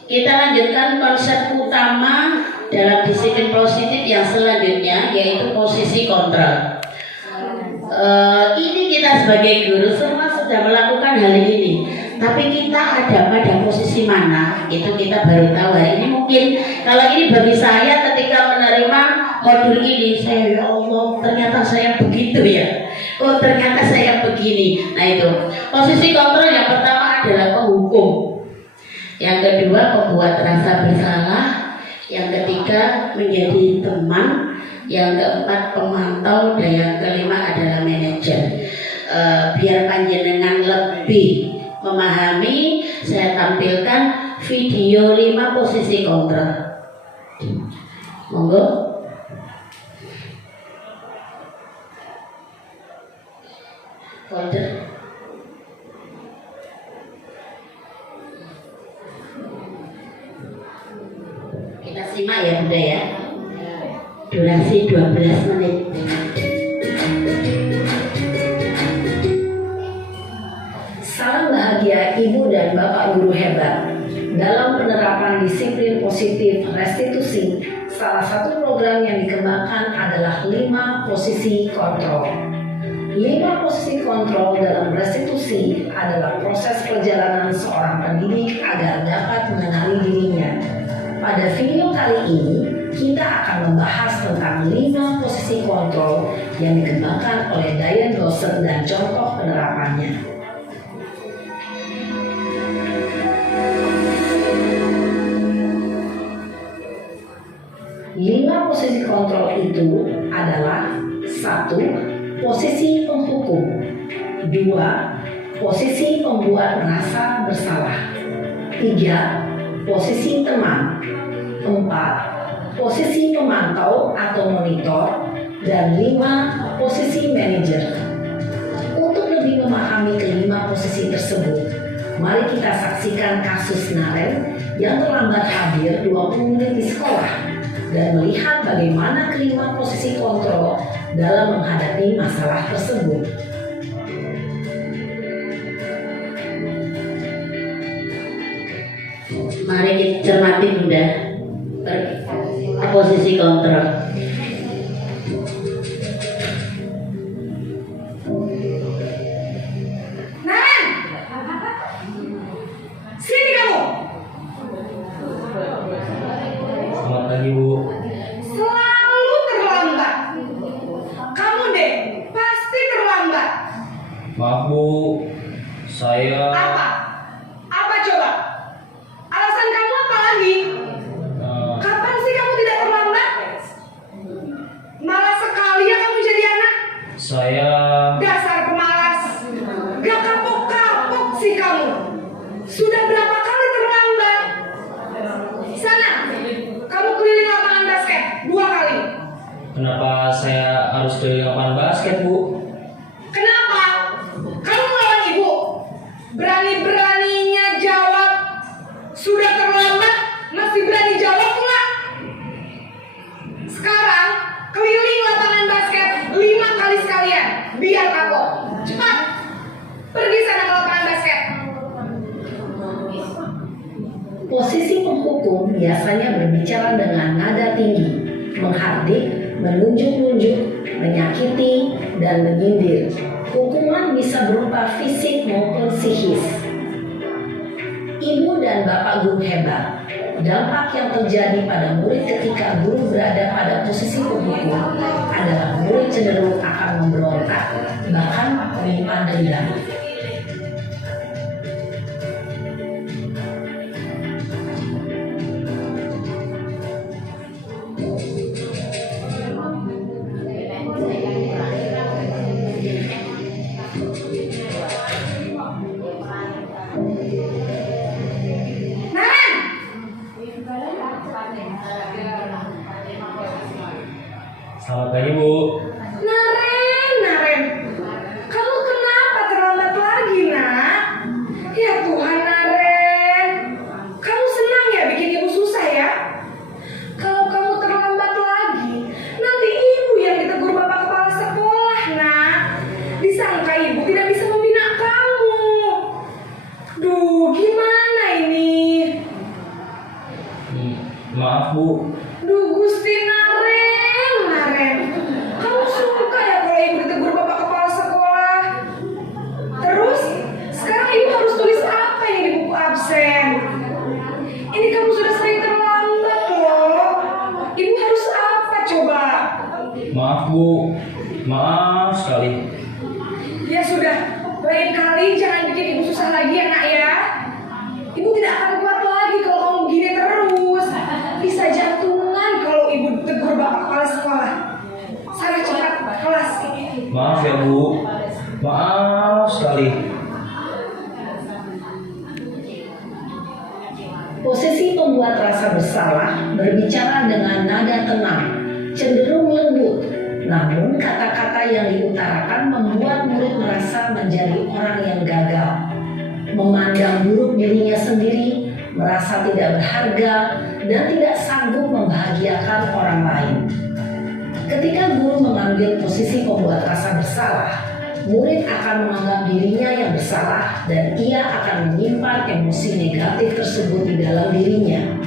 Kita lanjutkan konsep utama dalam disiplin positif yang selanjutnya, yaitu posisi kontrol. Ini kita sebagai guru semua sudah melakukan hal ini, tapi kita ada pada posisi mana itu kita baru tahu hari ini. Mungkin kalau ini bagi saya ketika menerima modul ini, saya ya Allah ternyata saya begitu ya, oh ternyata saya begini. Nah itu posisi kontrol yang pertama adalah penghukum. Yang kedua membuat rasa bersalah. Yang ketiga menjadi teman. Yang keempat pemantau. Dan yang kelima adalah manajer. Biar panjenengan lebih memahami, saya tampilkan video 5 posisi kontrol. Monggo. Folder. Kita simak ya Bunda ya. Durasi 12 menit. Salam bahagia Ibu dan Bapak guru hebat. Dalam penerapan disiplin positif restitusi, salah satu program yang dikembangkan adalah 5 posisi kontrol. 5 posisi kontrol dalam restitusi adalah proses perjalanan seorang pendidik agar dapat mengenali dirinya. Pada video kali ini, kita akan membahas tentang 5 posisi kontrol yang dikembangkan oleh Diane Dawson dan contoh penerapannya. Lima posisi kontrol itu adalah 1. Posisi penghukum, 2. Posisi pembuat merasa bersalah, 3. Posisi teman, 4. Posisi pemantau atau monitor, dan 5. Posisi manajer. Untuk lebih memahami kelima posisi tersebut, mari kita saksikan kasus Naren yang terlambat hadir 20 menit di sekolah dan melihat bagaimana kelima posisi kontrol dalam menghadapi masalah tersebut. Mari kita cermati Bunda posisi kontrol. Naren, sini kamu. Selamat pagi Bu. Selalu terlambat. Kamu deh, pasti terlambat. Maaf Bu, saya Apa? Apa coba? Alasan kamu apa lagi? Kapan sih kamu tidak terlambat? Malas sekali ya kamu jadi anak. saya Dasar pemalas. Gak kapok-kapok sih kamu. Sudah berapa kali terlambat? Sana, kamu keliling lapangan basket 2 kali. kenapa saya harus keliling lapangan basket Bu? Kenapa? Kamu melawan ibu. Berani-beraninya jawab. Sudah terlambat, masih berani jawab pula. Sekarang, keliling lapangan basket 5 kali sekalian. Biar kapok. Cepat. Pergi sana ke lapangan basket. Posisi penghukum biasanya berbicara dengan nada tinggi, menghardik, menunjuk-nunjuk, menyakiti, dan menyindir. Hukuman bisa berupa fisik maupun psikis. Ibu dan bapak guru hebat. Dampak yang terjadi pada murid ketika guru berada pada posisi pemukul adalah murid cenderung akan memberontak, bahkan menyimpan dendam. Selamat pagi, Bu. Naren, kamu kenapa terlambat lagi, nak? Ya Tuhan, Naren, kamu senang ya bikin ibu susah ya? Kalau kamu terlambat lagi, nanti ibu yang ditegur bapak kepala sekolah, nak. Disangka ibu tidak bisa membina kamu. Duh, gimana ini? Maaf, Bu. Duh, Gusti Naren, kamu suka ya kalau ibu ditegur bapak kepala sekolah? Terus, sekarang ibu harus tulis apa ini di buku absen? Ini kamu sudah sering terlambat loh. Ibu harus apa coba? Maaf, Bu. Maaf sekali. Ya sudah, lain kali jangan bikin ibu susah lagi ya, nak ya. Ibu tidak akan kuat lagi kalau kamu begini terus. Bisa jantungan kalau ibu ditegur bapak kepala sekolah. Sana cepat kelas. Maaf ya, Bu. Maaf sekali. Posisi pembuat rasa bersalah berbicara dengan nada tenang, cenderung lembut. Namun kata-kata yang diutarakan membuat murid merasa menjadi orang yang gagal, memandang buruk dirinya sendiri, merasa tidak berharga, dan tidak sanggup membahagiakan orang lain. Ketika guru mengambil posisi pembuat rasa bersalah, murid akan menganggap dirinya yang bersalah dan ia akan menyimpan emosi negatif tersebut di dalam dirinya.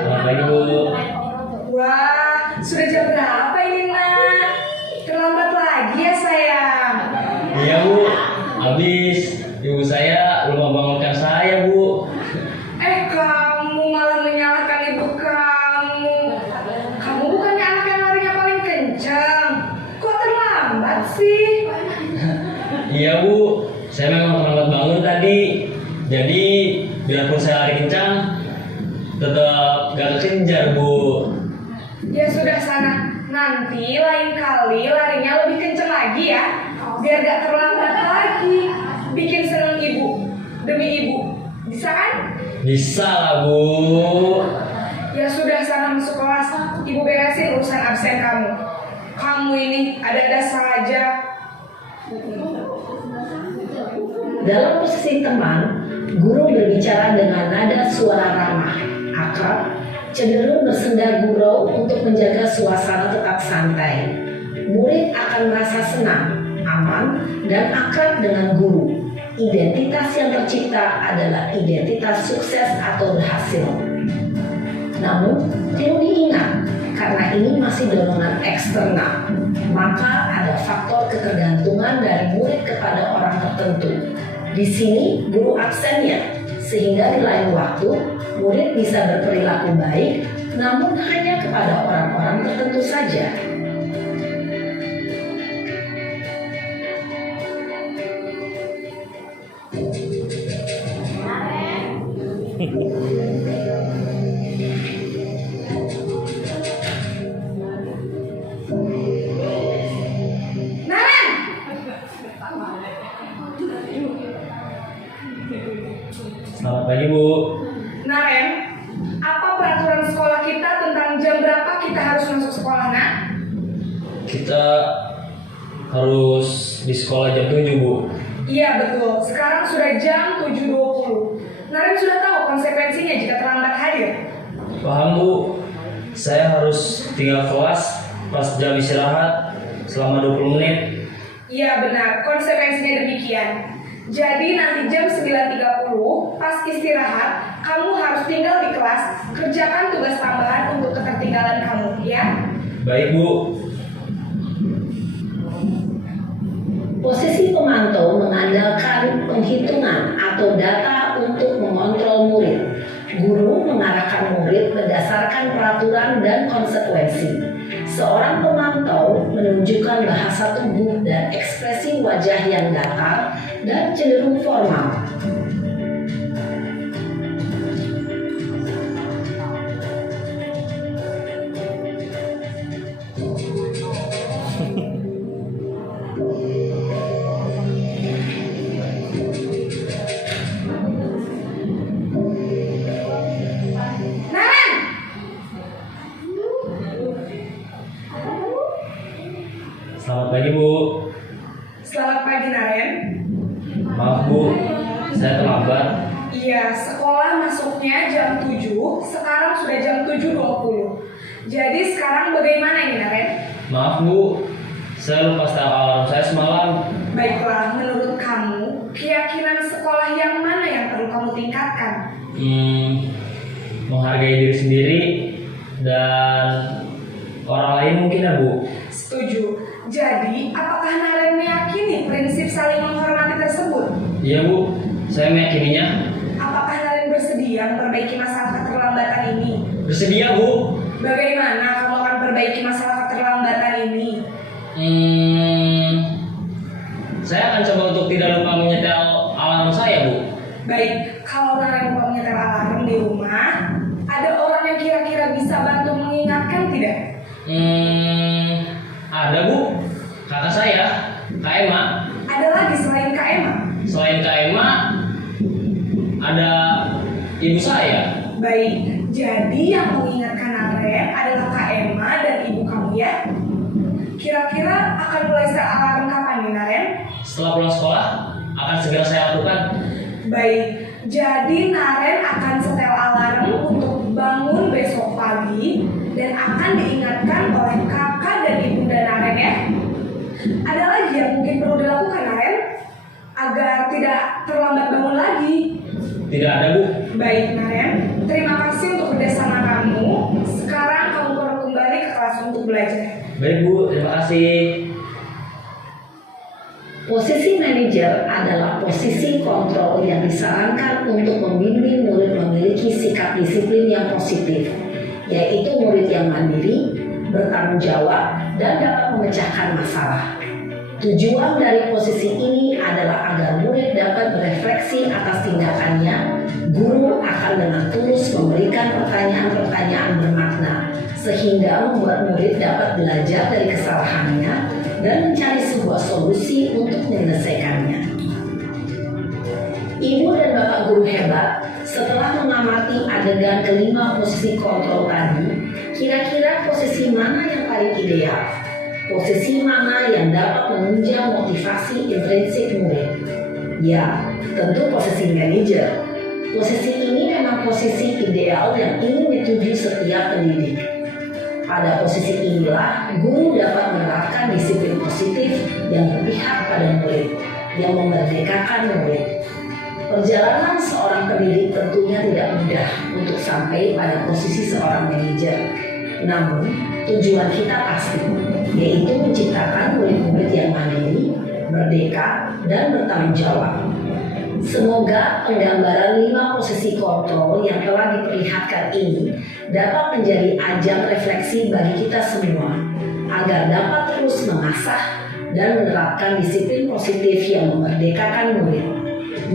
Selamat pagi, Bu. Wah, sudah jam berapa ini, nak? Terlambat lagi ya, sayang? Iya, Bu. Habis ibu saya belum membangunkan saya, Bu. Kamu malah menyalahkan ibu kamu. Kamu bukannya anak yang larinya paling kencang. Kok terlambat sih? Iya, Bu. Saya memang terlambat bangun tadi. Jadi, biarpun saya lari kencang, tetap gak kekejar, Bu. Ya sudah sana. Nanti lain kali larinya lebih kencang lagi ya. Biar gak terlambat lagi. Bikin seneng ibu. Demi ibu. Bisa kan? Bisa lah, Bu. Ya sudah sana masuk kelas. Ibu beresin urusan absen kamu. Kamu ini ada-ada saja. Dalam posisi teman, guru berbicara dengan nada suara ramah, akrab, cenderung bersenda gurau untuk menjaga suasana tetap santai. Murid akan merasa senang, aman, dan akrab dengan guru. Identitas yang tercipta adalah identitas sukses atau berhasil. Namun, perlu diingat, karena ini masih dorongan eksternal, maka ada faktor ketergantungan dari murid kepada orang tertentu. Di sini guru absennya, sehingga di lain waktu murid bisa berperilaku baik, namun hanya kepada orang-orang tertentu saja. Selamat pagi, Bu. Naren, apa peraturan sekolah kita tentang jam berapa kita harus masuk sekolah, nak? Kita harus di sekolah jam 7, Bu. Iya betul, sekarang sudah jam 7.20. Naren sudah tahu konsekuensinya jika terlambat hadir. Paham, Bu. saya harus tinggal kelas pas jam istirahat selama 20 menit. Iya benar, konsekuensinya demikian. Jadi nanti jam 9.30 pas istirahat, kamu harus tinggal di kelas, kerjakan tugas tambahan untuk ketertinggalan kamu, ya? Baik, Bu. Posisi pemantau mengandalkan penghitungan atau data untuk mengontrol murid. Guru mengarahkan murid berdasarkan peraturan dan konsekuensi. Seorang pemantau menunjukkan bahasa tubuh dan ekspresi wajah yang datar dan cenderung formal. Naren! Selamat pagi, Bu. Selamat pagi, Naren. Maaf, Bu. Saya terlambat. Iya, sekolah masuknya jam 7, sekarang sudah jam 7.20. Jadi sekarang bagaimana ini, Naren? Maaf, Bu. Saya lupa setel alarm saya semalam. Baiklah, menurut kamu, keyakinan sekolah yang mana yang perlu kamu tingkatkan? Menghargai diri sendiri dan orang lain mungkin ya, Bu. Setuju. Jadi, apakah Naren meyakini prinsip saling menghormati tersebut? Iya, Bu. Saya meyakininya. Apakah Naren bersedia memperbaiki masalah keterlambatan ini? Bersedia, Bu. Bagaimana kamu akan perbaiki masalah keterlambatan ini? Saya akan coba untuk tidak lupa menyetel alarm saya, Bu. Baik, kalau Naren lupa menyetel alarm di rumah, ada orang yang kira-kira bisa bantu mengingatkan tidak? Ada, Bu. Kakak saya, Kak Emma. Ada lagi selain Kak Emma? Selain Kak Emma, ada ibu saya. Baik, jadi yang mengingatkan Naren adalah Kak Emma dan ibu kamu ya? Kira-kira akan mulai setel alarm kapan nih, Naren? Setelah pulang sekolah, akan segera saya lakukan. Baik, jadi Naren akan setel alarm untuk bangun besok pagi dan akan diingatkan oleh kakak dan ibunda Naren ya. Ada lagi yang mungkin perlu dilakukan, Naren, agar tidak terlambat bangun lagi? Tidak ada, Bu. Baik, Naren, terima kasih untuk kerjasama kamu. Sekarang kamu perlu kembali ke kelas untuk belajar. Baik, Bu. Terima kasih. Posisi manajer adalah posisi kontrol yang disarankan untuk membimbing murid memiliki sikap disiplin yang positif, yaitu murid yang mandiri, bertanggung jawab, dan dapat memecahkan masalah. Tujuan dari posisi ini adalah agar murid dapat berefleksi atas tindakannya. Guru akan dengan tulus memberikan pertanyaan-pertanyaan bermakna, sehingga membuat murid dapat belajar dari kesalahannya dan mencari sebuah solusi untuk menyelesaikannya. Ibu dan bapak guru hebat, setelah mengamati adegan kelima posisi kontrol tadi, kira-kira posisi mana yang paling ideal? Posisi mana yang dapat menunjang motivasi intrinsik murid? Ya, tentu posisi manajer. Posisi ini memang posisi ideal yang ingin dituju setiap pendidik. Pada posisi inilah, guru dapat menerapkan disiplin positif yang berpihak pada murid, yang memerdekakan murid. Perjalanan seorang pendidik tentunya tidak mudah untuk sampai pada posisi seorang manajer. Namun, tujuan kita pasti, yaitu menciptakan murid-murid yang mandiri, merdeka, dan bertanggung jawab. Semoga penggambaran 5 posisi kontrol yang telah diperlihatkan ini dapat menjadi ajang refleksi bagi kita semua, agar dapat terus mengasah dan menerapkan disiplin positif yang memerdekakan murid.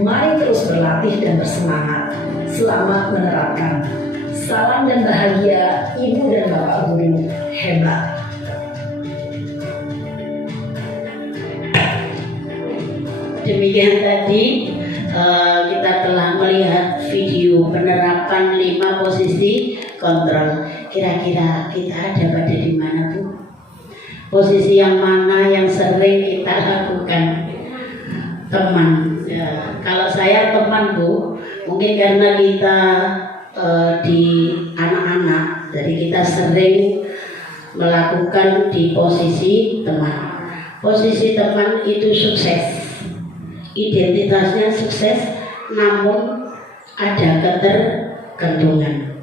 Mari terus berlatih dan bersemangat. Selamat menerapkan. Salam dan bahagia Ibu dan Bapak Guru hebat. Demikian tadi kita telah melihat video penerapan 5 posisi kontrol. Kira-kira kita ada pada di mana, Bu? Posisi yang mana yang sering kita lakukan? Teman. Ya, kalau saya teman, Bu, mungkin karena kita di anak-anak Jadi kita sering melakukan di posisi teman. Posisi teman itu sukses, identitasnya sukses, namun ada ketergantungan.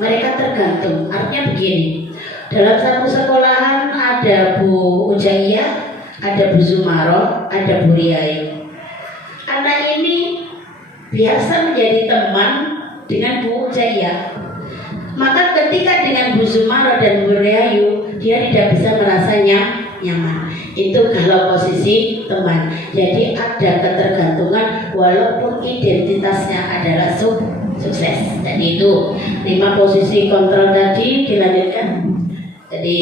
Mereka tergantung, artinya begini. Dalam satu sekolahan ada Bu Ujaiyah, ada Bu Zumaro, ada Bu Riai. Anak ini biasa menjadi teman dengan Bu Ujaiyah. Maka ketika dengan Bu Zumaro dan Bu Riayu, dia tidak bisa merasa nyaman. Itu kalau posisi teman. Jadi ada ketergantungan walaupun identitasnya adalah sukses. Jadi itu 5 posisi kontrol tadi dilanjutkan. Jadi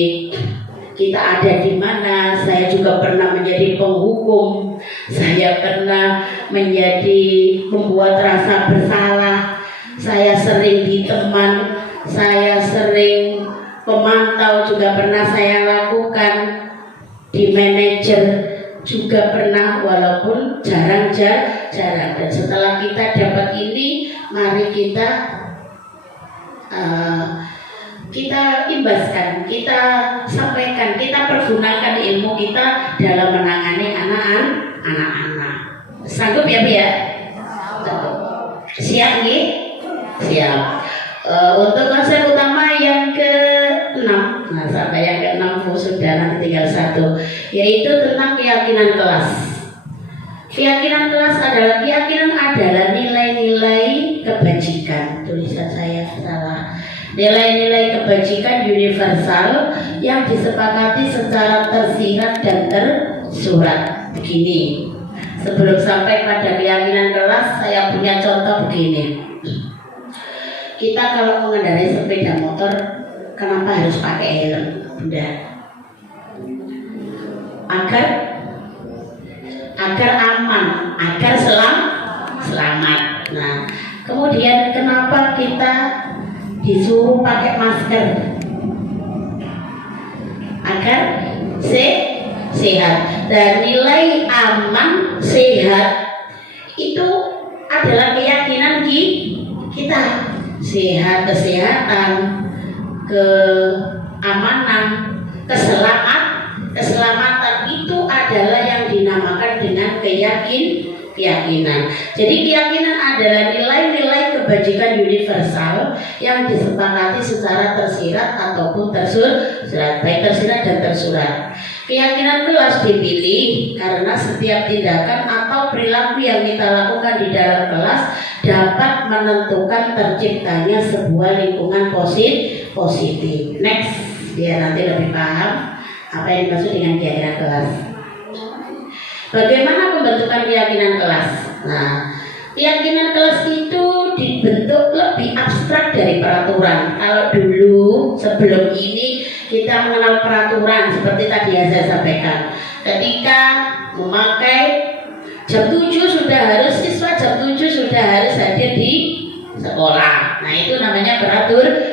kita ada di mana. Saya juga pernah menjadi penghukum. Saya pernah membuat rasa bersalah. Saya sering diteman. Saya sering pemantau juga pernah saya lakukan, di manajer juga pernah, walaupun jarang. Dan setelah kita dapat ini, mari kita imbaskan, kita sampaikan, kita pergunakan ilmu kita dalam menangani anak-anak. Sanggup ya Bu ya? Siap nih? Siap. Untuk konsep utama yang ke-6, nah sampai yang ke-6 sudah, nanti tinggal 1, yaitu tentang keyakinan kelas. Keyakinan kelas adalah nilai-nilai kebajikan. Tulisan saya salah. Nilai-nilai kebajikan universal yang disepakati secara tersirat dan tersurat. Begini, sebelum sampai pada keyakinan kelas, saya punya contoh begini. Kita kalau mengendarai sepeda motor, kenapa harus pakai helm, Bunda? Agar aman, agar selamat. Nah, kemudian kenapa kita disuruh pakai masker? Agar sehat. Dan nilai aman, sehat itu adalah keyakinan kita. Kesehatan, keamanan, keselamatan itu adalah yang dinamakan dengan keyakinan. Jadi keyakinan adalah nilai-nilai kebajikan universal yang disepakati secara tersirat ataupun tersurat, baik tersirat dan tersurat. Keyakinan kelas dipilih karena setiap tindakan atau perilaku yang kita lakukan di dalam kelas dapat menentukan terciptanya sebuah lingkungan positif. Next, biar nanti lebih paham apa yang dimaksud dengan keyakinan kelas. Bagaimana pembentukan keyakinan kelas? Nah, keyakinan kelas itu dibentuk lebih abstrak dari peraturan. Kalau dulu sebelum ini kita mengenal peraturan seperti tadi yang saya sampaikan. Ketika memakai jam 7 sudah harus, siswa jam 7 sudah harus hadir di sekolah. Nah, itu namanya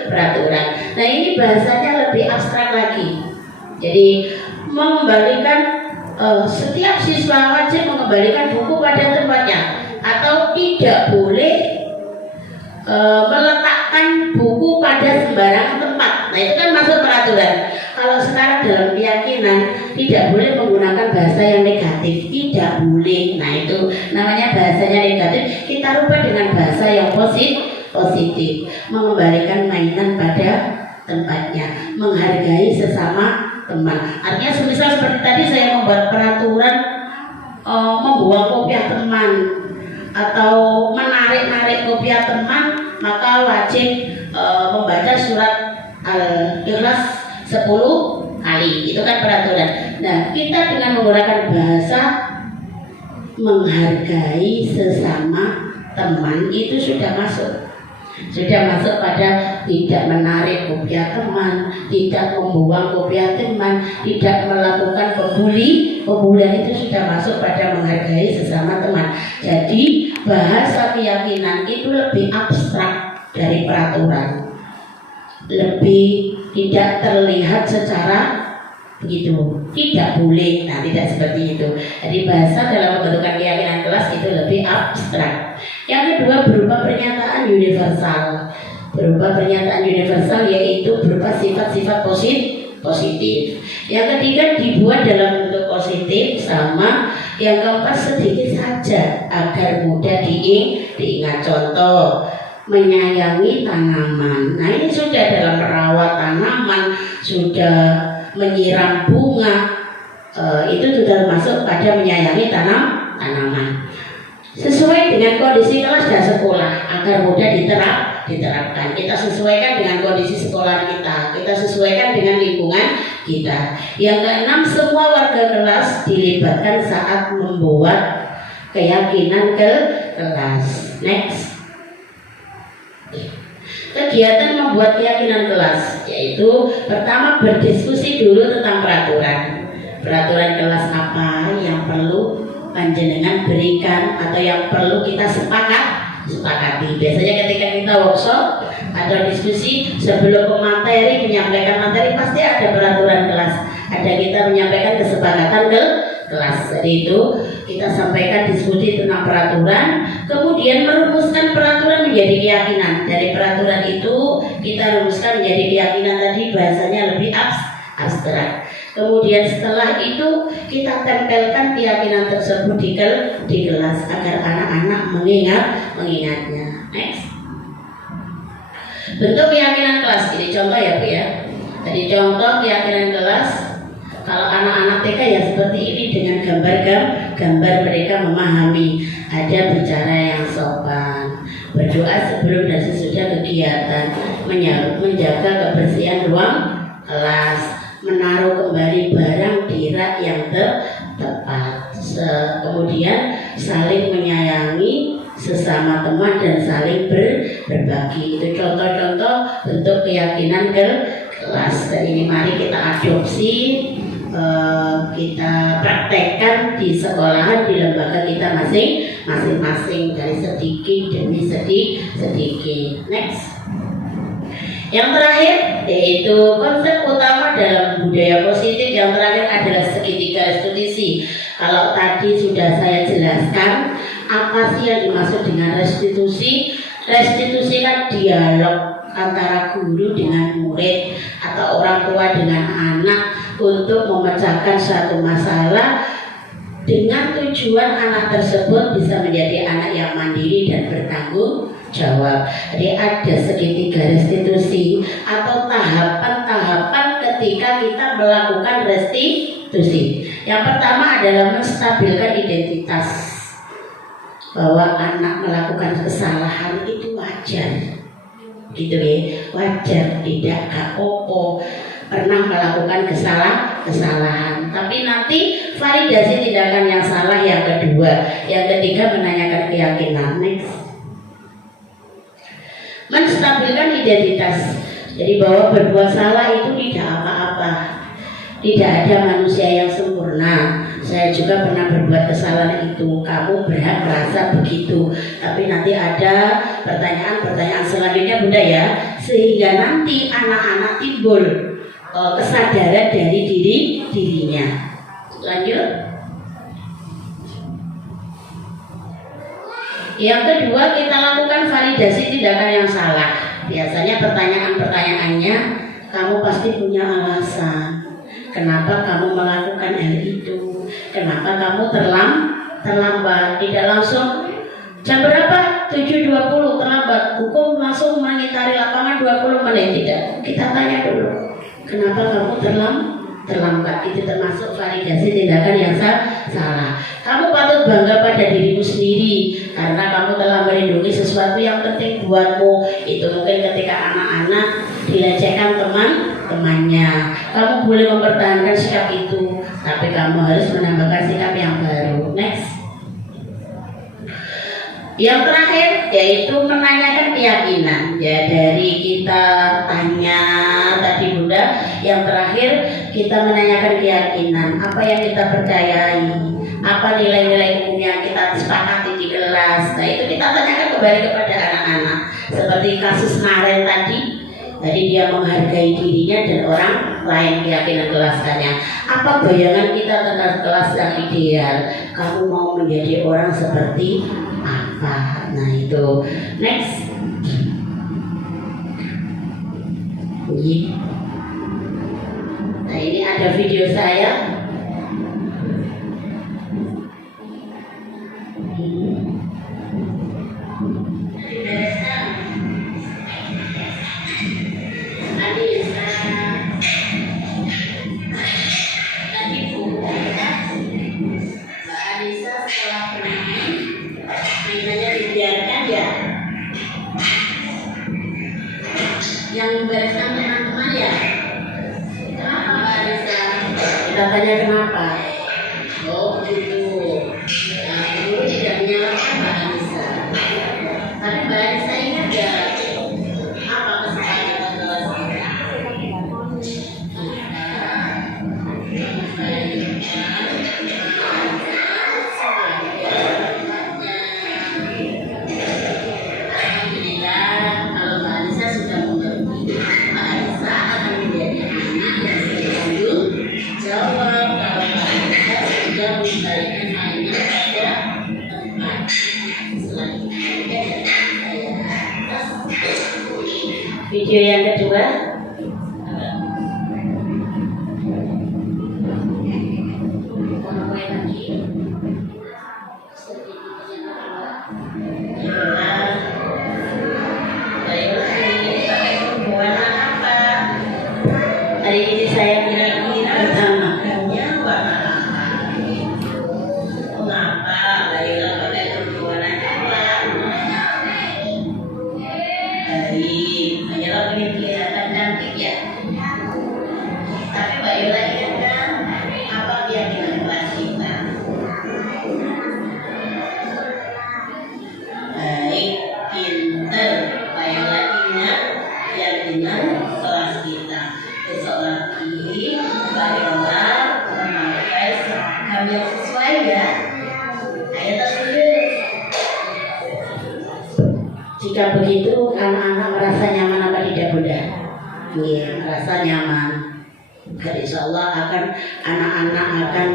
peraturan. Nah, ini bahasanya lebih abstrak lagi. Jadi mengembalikan setiap siswa wajib mengembalikan buku pada tempatnya, atau tidak boleh meletakkan buku pada sembarang tempat. Nah, itu kan masuk peraturan. Kalau sekarang dalam keyakinan tidak boleh menggunakan bahasa yang negatif, tidak boleh. Nah, itu namanya bahasanya negatif. Kita rubah dengan bahasa yang positif. Mengembalikan mainan pada tempatnya, menghargai sesama teman. Artinya semisal seperti tadi saya membuat peraturan membuang kopiah teman atau menarik kopiah teman, maka wajib membaca surat Al-Ikhlas 10 kali. Itu kan peraturan. Nah, kita dengan menggunakan bahasa menghargai sesama teman itu sudah masuk pada tidak menarik kopiah teman, tidak membuang kopiah teman, tidak melakukan pembulian itu sudah masuk pada menghargai sesama teman. Jadi bahasa keyakinan itu lebih abstrak dari peraturan, lebih tidak terlihat secara begitu, tidak boleh. Nah, tidak seperti itu. Jadi bahasa dalam pembentukan keyakinan kelas itu lebih abstrak. Yang kedua berupa pernyataan universal. berupa pernyataan universal, yaitu berupa sifat-sifat positif. Yang ketiga dibuat dalam bentuk positif sama. Yang keempat sedikit saja agar mudah diingat. Contoh, menyayangi tanaman. Nah ini sudah dalam merawat tanaman, sudah menyiram bunga, itu sudah masuk pada menyayangi tanaman. Sesuai dengan kondisi kelas dan sekolah agar mudah diterapkan. Kita sesuaikan dengan kondisi sekolah kita sesuaikan dengan lingkungan kita. Yang keenam, semua warga kelas dilibatkan saat membuat keyakinan kelas. Next. Kegiatan membuat keyakinan kelas, yaitu pertama berdiskusi dulu tentang peraturan kelas apa yang perlu panjenengan berikan atau yang perlu kita sepakati. Biasanya ketika kita workshop atau diskusi sebelum menyampaikan materi pasti ada peraturan kelas, ada kita menyampaikan kesepakatan kelas. Jadi itu kita sampaikan diskusi tentang peraturan, kemudian merumuskan peraturan menjadi keyakinan. Dari peraturan itu kita rumuskan menjadi keyakinan, tadi bahasanya lebih abstrak. Kemudian setelah itu kita tempelkan keyakinan tersebut di kelas agar anak-anak mengingatnya. Next. Bentuk keyakinan kelas, ini contoh ya Bu ya. Jadi contoh keyakinan kelas, kalau anak-anak TK ya seperti ini dengan gambar mereka memahami. Ada bicara yang sopan, berdoa sebelum dan sesudah kegiatan, menjaga kebersihan ruang kelas, menaruh kembali barang di rak yang tepat, kemudian saling menyayangi sesama teman dan saling berbagi. Itu contoh-contoh bentuk keyakinan kelas. Dan ini mari kita adopsi, kita praktekkan di sekolahan, di lembaga kita masing-masing dari sedikit demi sedikit. Next. Yang terakhir yaitu konsep utama dalam budaya positif. Yang terakhir adalah segitiga restitusi. Kalau tadi sudah saya jelaskan apa sih yang dimaksud dengan restitusi. Restitusi kan dialog antara guru dengan murid atau orang tua dengan anak untuk memecahkan suatu masalah dengan tujuan anak tersebut bisa menjadi anak yang mandiri dan bertanggung jawab. Jadi ada segitiga restitusi atau tahapan-tahapan ketika kita melakukan restitusi. Yang pertama adalah menstabilkan identitas, bahwa anak melakukan kesalahan itu wajar, gitu ya, wajar, tidak apa-apa pernah melakukan kesalahan. Tapi nanti validasi tindakan yang salah yang kedua. Yang ketiga menanyakan keyakinan. Next. Menstabilkan identitas, jadi bahwa berbuat salah itu tidak apa-apa, tidak ada manusia yang sempurna. Saya juga pernah berbuat kesalahan itu, kamu berhak merasa begitu. Tapi nanti ada pertanyaan selanjutnya Bunda ya, sehingga nanti anak-anak timbul kesadaran dari dirinya. Lanjut. Yang kedua, kita lakukan validasi tindakan yang salah. Biasanya pertanyaannya, kamu pasti punya alasan. Kenapa kamu melakukan hal itu? Kenapa kamu terlambat? Tidak langsung jam berapa? 7.20 terlambat. Hukum langsung mengitari lapangan 20 menit. Tidak. Kita tanya dulu. Kenapa kamu terlambat? Itu termasuk validasi tindakan yang salah. Kamu patut bangga pada dirimu sendiri karena kamu telah melindungi sesuatu yang penting buatmu. Itu mungkin ketika anak-anak dilecehkan temannya, kamu boleh mempertahankan sikap itu, tapi kamu harus menambahkan sikap yang baru. Next. Yang terakhir yaitu menanyakan keyakinan. Ya, dari kita tanya tadi Bunda, yang terakhir kita menanyakan keyakinan. Apa yang kita percayai? Apa nilai-nilai umum yang kita sepakati di kelas? Nah, itu kita tanyakan kembali kepada anak-anak. Seperti kasus Naren tadi, jadi dia menghargai dirinya dan orang lain, keyakinan kelasnya. Apa bayangan kita tentang kelas yang ideal? Kamu mau menjadi orang seperti apa? Nah itu. Next. Iya. Nah ini ada video saya. Yang bereskan teman-teman ya. Kenapa Mbak Anissa? Kita tanya kenapa. Oh begitu. Nah, ini tidak menyalahkan Mbak Anissa. Tapi Mbak Anissa ingat ya apa kesepakatan kelas kita? Video yang kedua. Hari ini saya kira-kira pertamaannya warna apa? Mengapa Laila pakai berwarna coklat? Laila pengen kelihatan cantik ya. Tapi Mbak Yola ingatkan apa keyakinan kelas kita? Baik, pinter. Mbak Yola ingat keyakinan kelas kita. Besok lagi Mbak Yola memakai seragam yang sesuai ya. Ayo tas dulu. Jika begitu anak-anak merasa nyaman apa tidak Bunda? Iya, merasa nyaman. Dan insya Allah anak-anak akan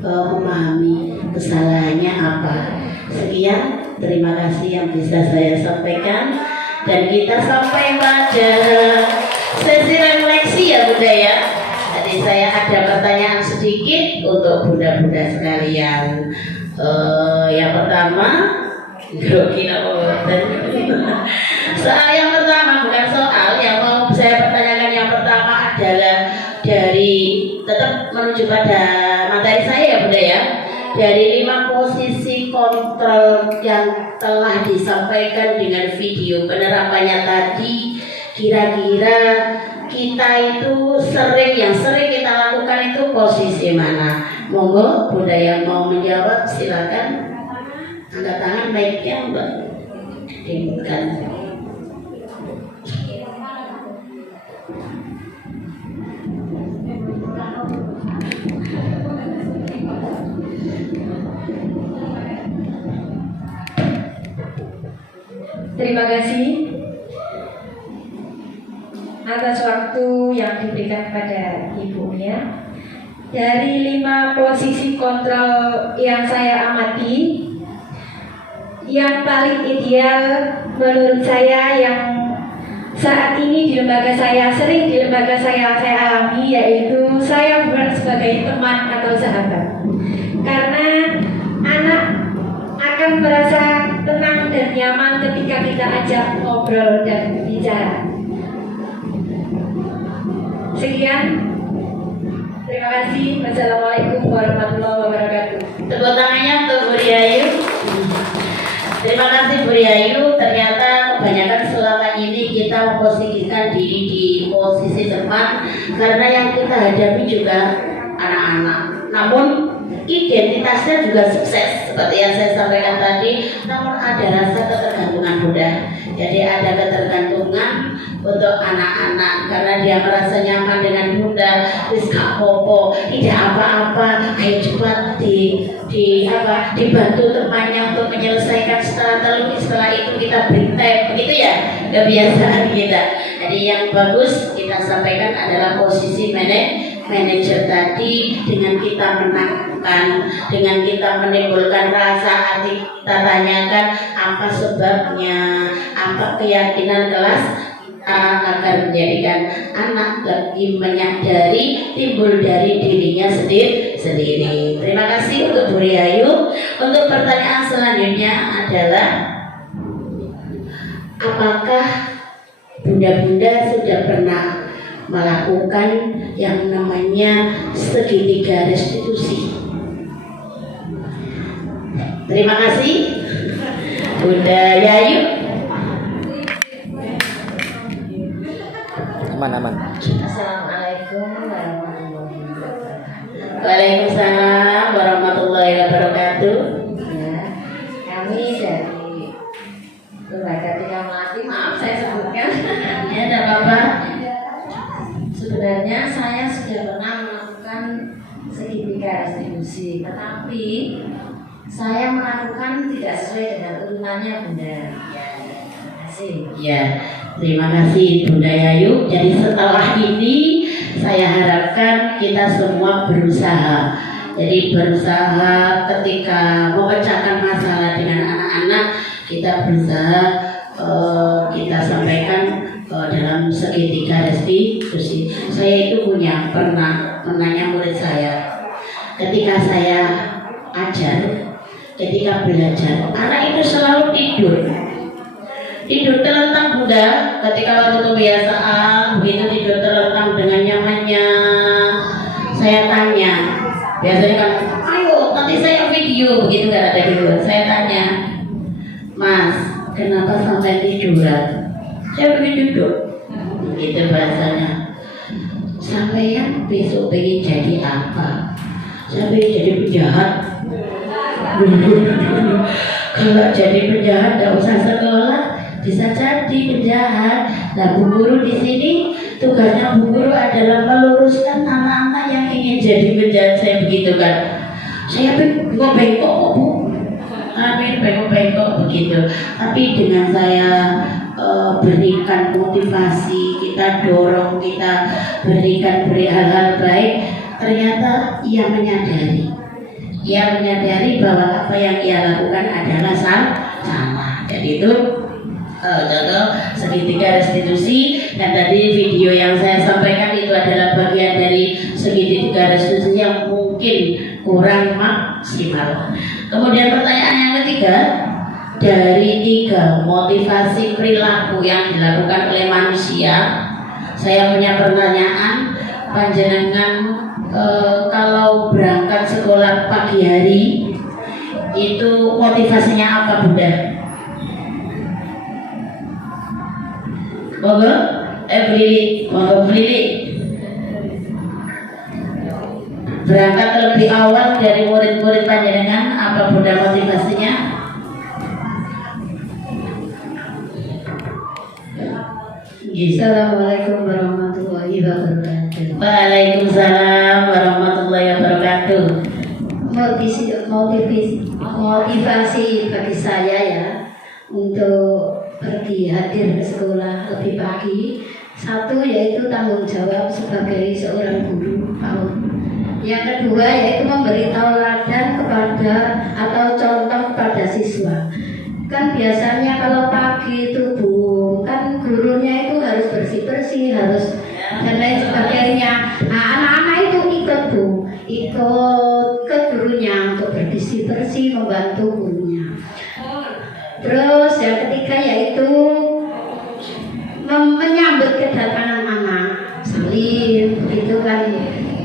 memahami kesalahannya apa. Sekian, terima kasih yang bisa saya sampaikan. Dan kita sampai pada sesi refleksi ya Bunda ya. Tadi saya ada pertanyaan sedikit untuk bunda-bunda sekalian. Yang pertama, soal yang pertama bukan soal yang mau saya pertanyakan. Yang pertama adalah dari tetap menuju pada materi saya ya Bunda ya. Dari 5 posisi kontrol yang telah disampaikan dengan video penerapannya tadi, kira-kira kita itu yang sering kita lakukan itu posisi mana? Monggo Bunda yang mau menjawab silakan. Angkat tangan baiknya Mbak. Dimulkan. Terima kasih atas waktu yang diberikan kepada ibunya. Dari 5 posisi kontrol yang saya amati, yang paling ideal menurut saya yang saat ini di lembaga saya alami, yaitu saya bukan sebagai teman atau sahabat. Karena anak akan merasa tenang dan nyaman ketika kita ajak ngobrol dan bicara. Sekian, terima kasih. Wassalamualaikum warahmatullahi wabarakatuh. Tepuk tangannya untuk Bu Riayu. Terima kasih Bu Riayu. Ternyata kebanyakan selama ini kita memposisikan diri di posisi teman karena yang kita hadapi juga anak-anak. Namun identitasnya juga sukses seperti yang saya sampaikan tadi. Namun ada rasa ketergantungan Bunda. Jadi ada ketergantungan untuk anak-anak karena dia merasa nyaman dengan Bunda. Wis gak apa-apa, tidak apa-apa, ayo cepat dibantu temannya untuk menyelesaikan setelah terlebih setelah itu kita beri time, begitu ya kebiasaan kita. Jadi yang bagus kita sampaikan adalah posisi manajer tadi, dengan kita menangkan, dengan kita menimbulkan rasa hati, kita tanyakan apa sebabnya, apa keyakinan kelas akan menjadikan anak lebih menyadari timbul dari dirinya sendiri. Terima kasih untuk Bu Riayu. Untuk pertanyaan selanjutnya adalah, apakah bunda-bunda sudah pernah melakukan yang namanya segitiga restitusi? Terima kasih Bunda Yayu. Aman. Assalamualaikum warahmatullahi wabarakatuh. Waalaikumsalam warahmatullahi wabarakatuh. Ya, kami dari Lembaga Tinggal Melati, maaf saya sebutkan. Ya, tidak apa-apa. Sebenarnya saya sudah pernah melakukan segitiga restitusi, tetapi saya melakukan tidak sesuai dengan urutannya, Bunda. Terima kasih. Ya, terima kasih Bunda Yayu. Jadi setelah ini saya harapkan kita semua berusaha. Jadi berusaha ketika memecahkan masalah dengan anak-anak, kita berusaha kita sampaikan dalam segitiga restitusi. Saya itu pernah menanya murid saya, ketika saya ajar, ketika belajar, anak itu selalu tidur terlentang, Bunda. Ketika waktu kebiasaan begitu tidur terlentang dengan nyamannya, saya tanya, biasanya kan, ayo nanti saya video, begitu kan ada gitu. Saya tanya, Mas, kenapa sampai tiduran? Saya pengen duduk, begitu bahasanya. Sampean besok pengen jadi apa? Saya pengen jadi penjahat. Kalau jadi penjahat tidak usah sekolah, bisa jadi penjahat. Nah, Bu Guru di sini tugasnya Bu Guru adalah meluruskan anak-anak yang ingin jadi penjahat. Saya begitu kan. Saya pengen bengkok kok, Bu. Amin, bengkok-bengkok begitu. Tapi dengan saya berikan motivasi, kita dorong, kita beri hal-hal baik, ternyata ia menyadari bahwa apa yang ia lakukan adalah salah. Jadi itu contoh segitiga restitusi. Dan tadi video yang saya sampaikan itu adalah bagian dari segitiga restitusi yang mungkin kurang maksimal. Kemudian pertanyaan yang ketiga, dari 3 motivasi perilaku yang dilakukan oleh manusia, saya punya pertanyaan. Panjenengan kalau berangkat sekolah pagi hari itu motivasinya apa, Bunda? Monggo, Brili. Berangkat lebih awal dari murid-murid panjenengan, apa Bunda motivasinya? Assalamualaikum warahmatullahi wabarakatuh. Waalaikumsalam warahmatullahi wabarakatuh. Motivasi bagi saya ya untuk pergi hadir ke sekolah lebih pagi. Satu yaitu tanggung jawab sebagai seorang guru PAUD. Yang kedua yaitu memberi tauladan kepada atau contoh kepada siswa. Kan biasanya kalau pagi itu Bu, kan gurunya itu harus bersih-bersih, harus dan lain sebagainya. Nah, anak-anak itu ikut Bu, ikut ke gurunya untuk bersih-bersih, membantu gurunya. Terus yang ketiga yaitu menyambut kedatangan anak, salim, begitu kan.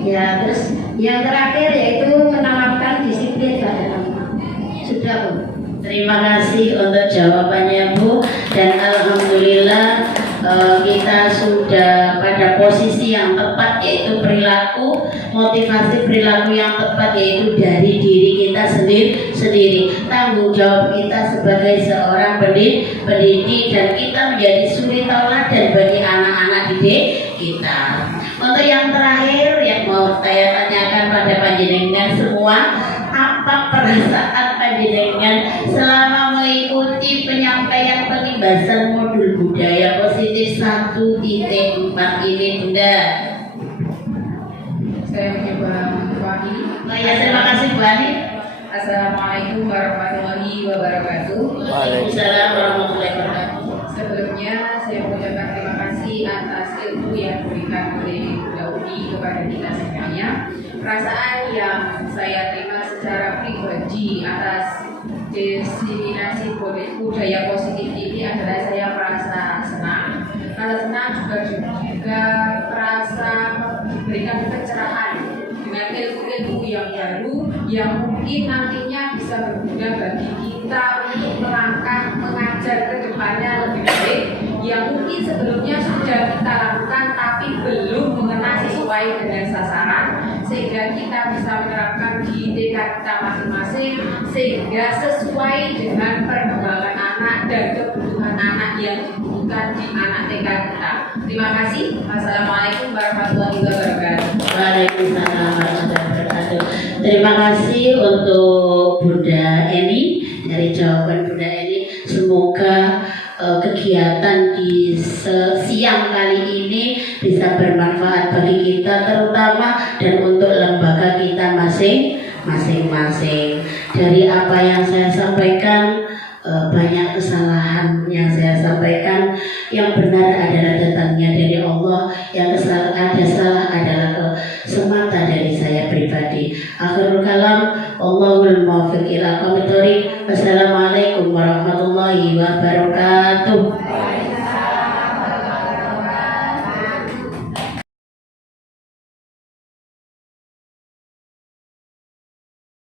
Ya, terus yang terakhir yaitu menanamkan disiplin pada anak. Sudah Bu. Terima kasih untuk jawabannya Bu, dan alhamdulillah kita sudah pada posisi yang tepat, yaitu perilaku, motivasi perilaku yang tepat yaitu dari diri kita sendiri. Tanggung jawab kita sebagai seorang pendidik dan kita menjadi suri tauladan bagi anak-anak didik kita. Untuk yang terakhir yang mau saya tanyakan pada panjenengan semua, apa perasaan panjenengan selama mengikuti penyampaian pengibasan modul budaya positif 1.4 ini, Bunda? Saya mencoba Wahid. Ya, terima kasih Bu Ani. Assalamualaikum warahmatullahi wabarakatuh. Waalaikumsalam warahmatullahi wabarakatuh. Sebelumnya saya mengucapkan terima kasih kasih atas ilmu yang diberikan oleh Daudi kepada kita semuanya. Perasaan yang saya terima secara pribadi atas diseminasi budaya positif ini adalah saya merasa senang. Rasa senang juga merasa diberikan pencerahan dengan ilmu-ilmu yang baru yang mungkin nantinya bisa berguna bagi kita untuk melangkah mengajar ke depannya lebih baik, yang mungkin sebelumnya sudah kita lakukan tapi belum mengena sesuai dengan sasaran, sehingga kita bisa menerapkan di TK kita masing-masing sehingga sesuai dengan perkembangan anak dan kebutuhan anak yang dibutuhkan di anak TK kita. Terima kasih. Wassalamualaikum warahmatullahi wabarakatuh. Waalaikumsalam warahmatullahi wabarakatuh. Terima kasih untuk Bunda Eni dari jawaban Bunda Eni. Semoga kegiatan di siang kali ini bisa bermanfaat bagi kita terutama dan untuk lembaga kita masing-masing. Dari apa yang saya sampaikan, banyak kesalahan yang saya sampaikan, yang benar adalah datangnya dari Allah, yang ada salah adalah semata dari saya pribadi. Akhirul kalam, Allahul muwaffiq ila aqwamit thoriq. Wassalamualaikum warahmatullahi wabarakatuh.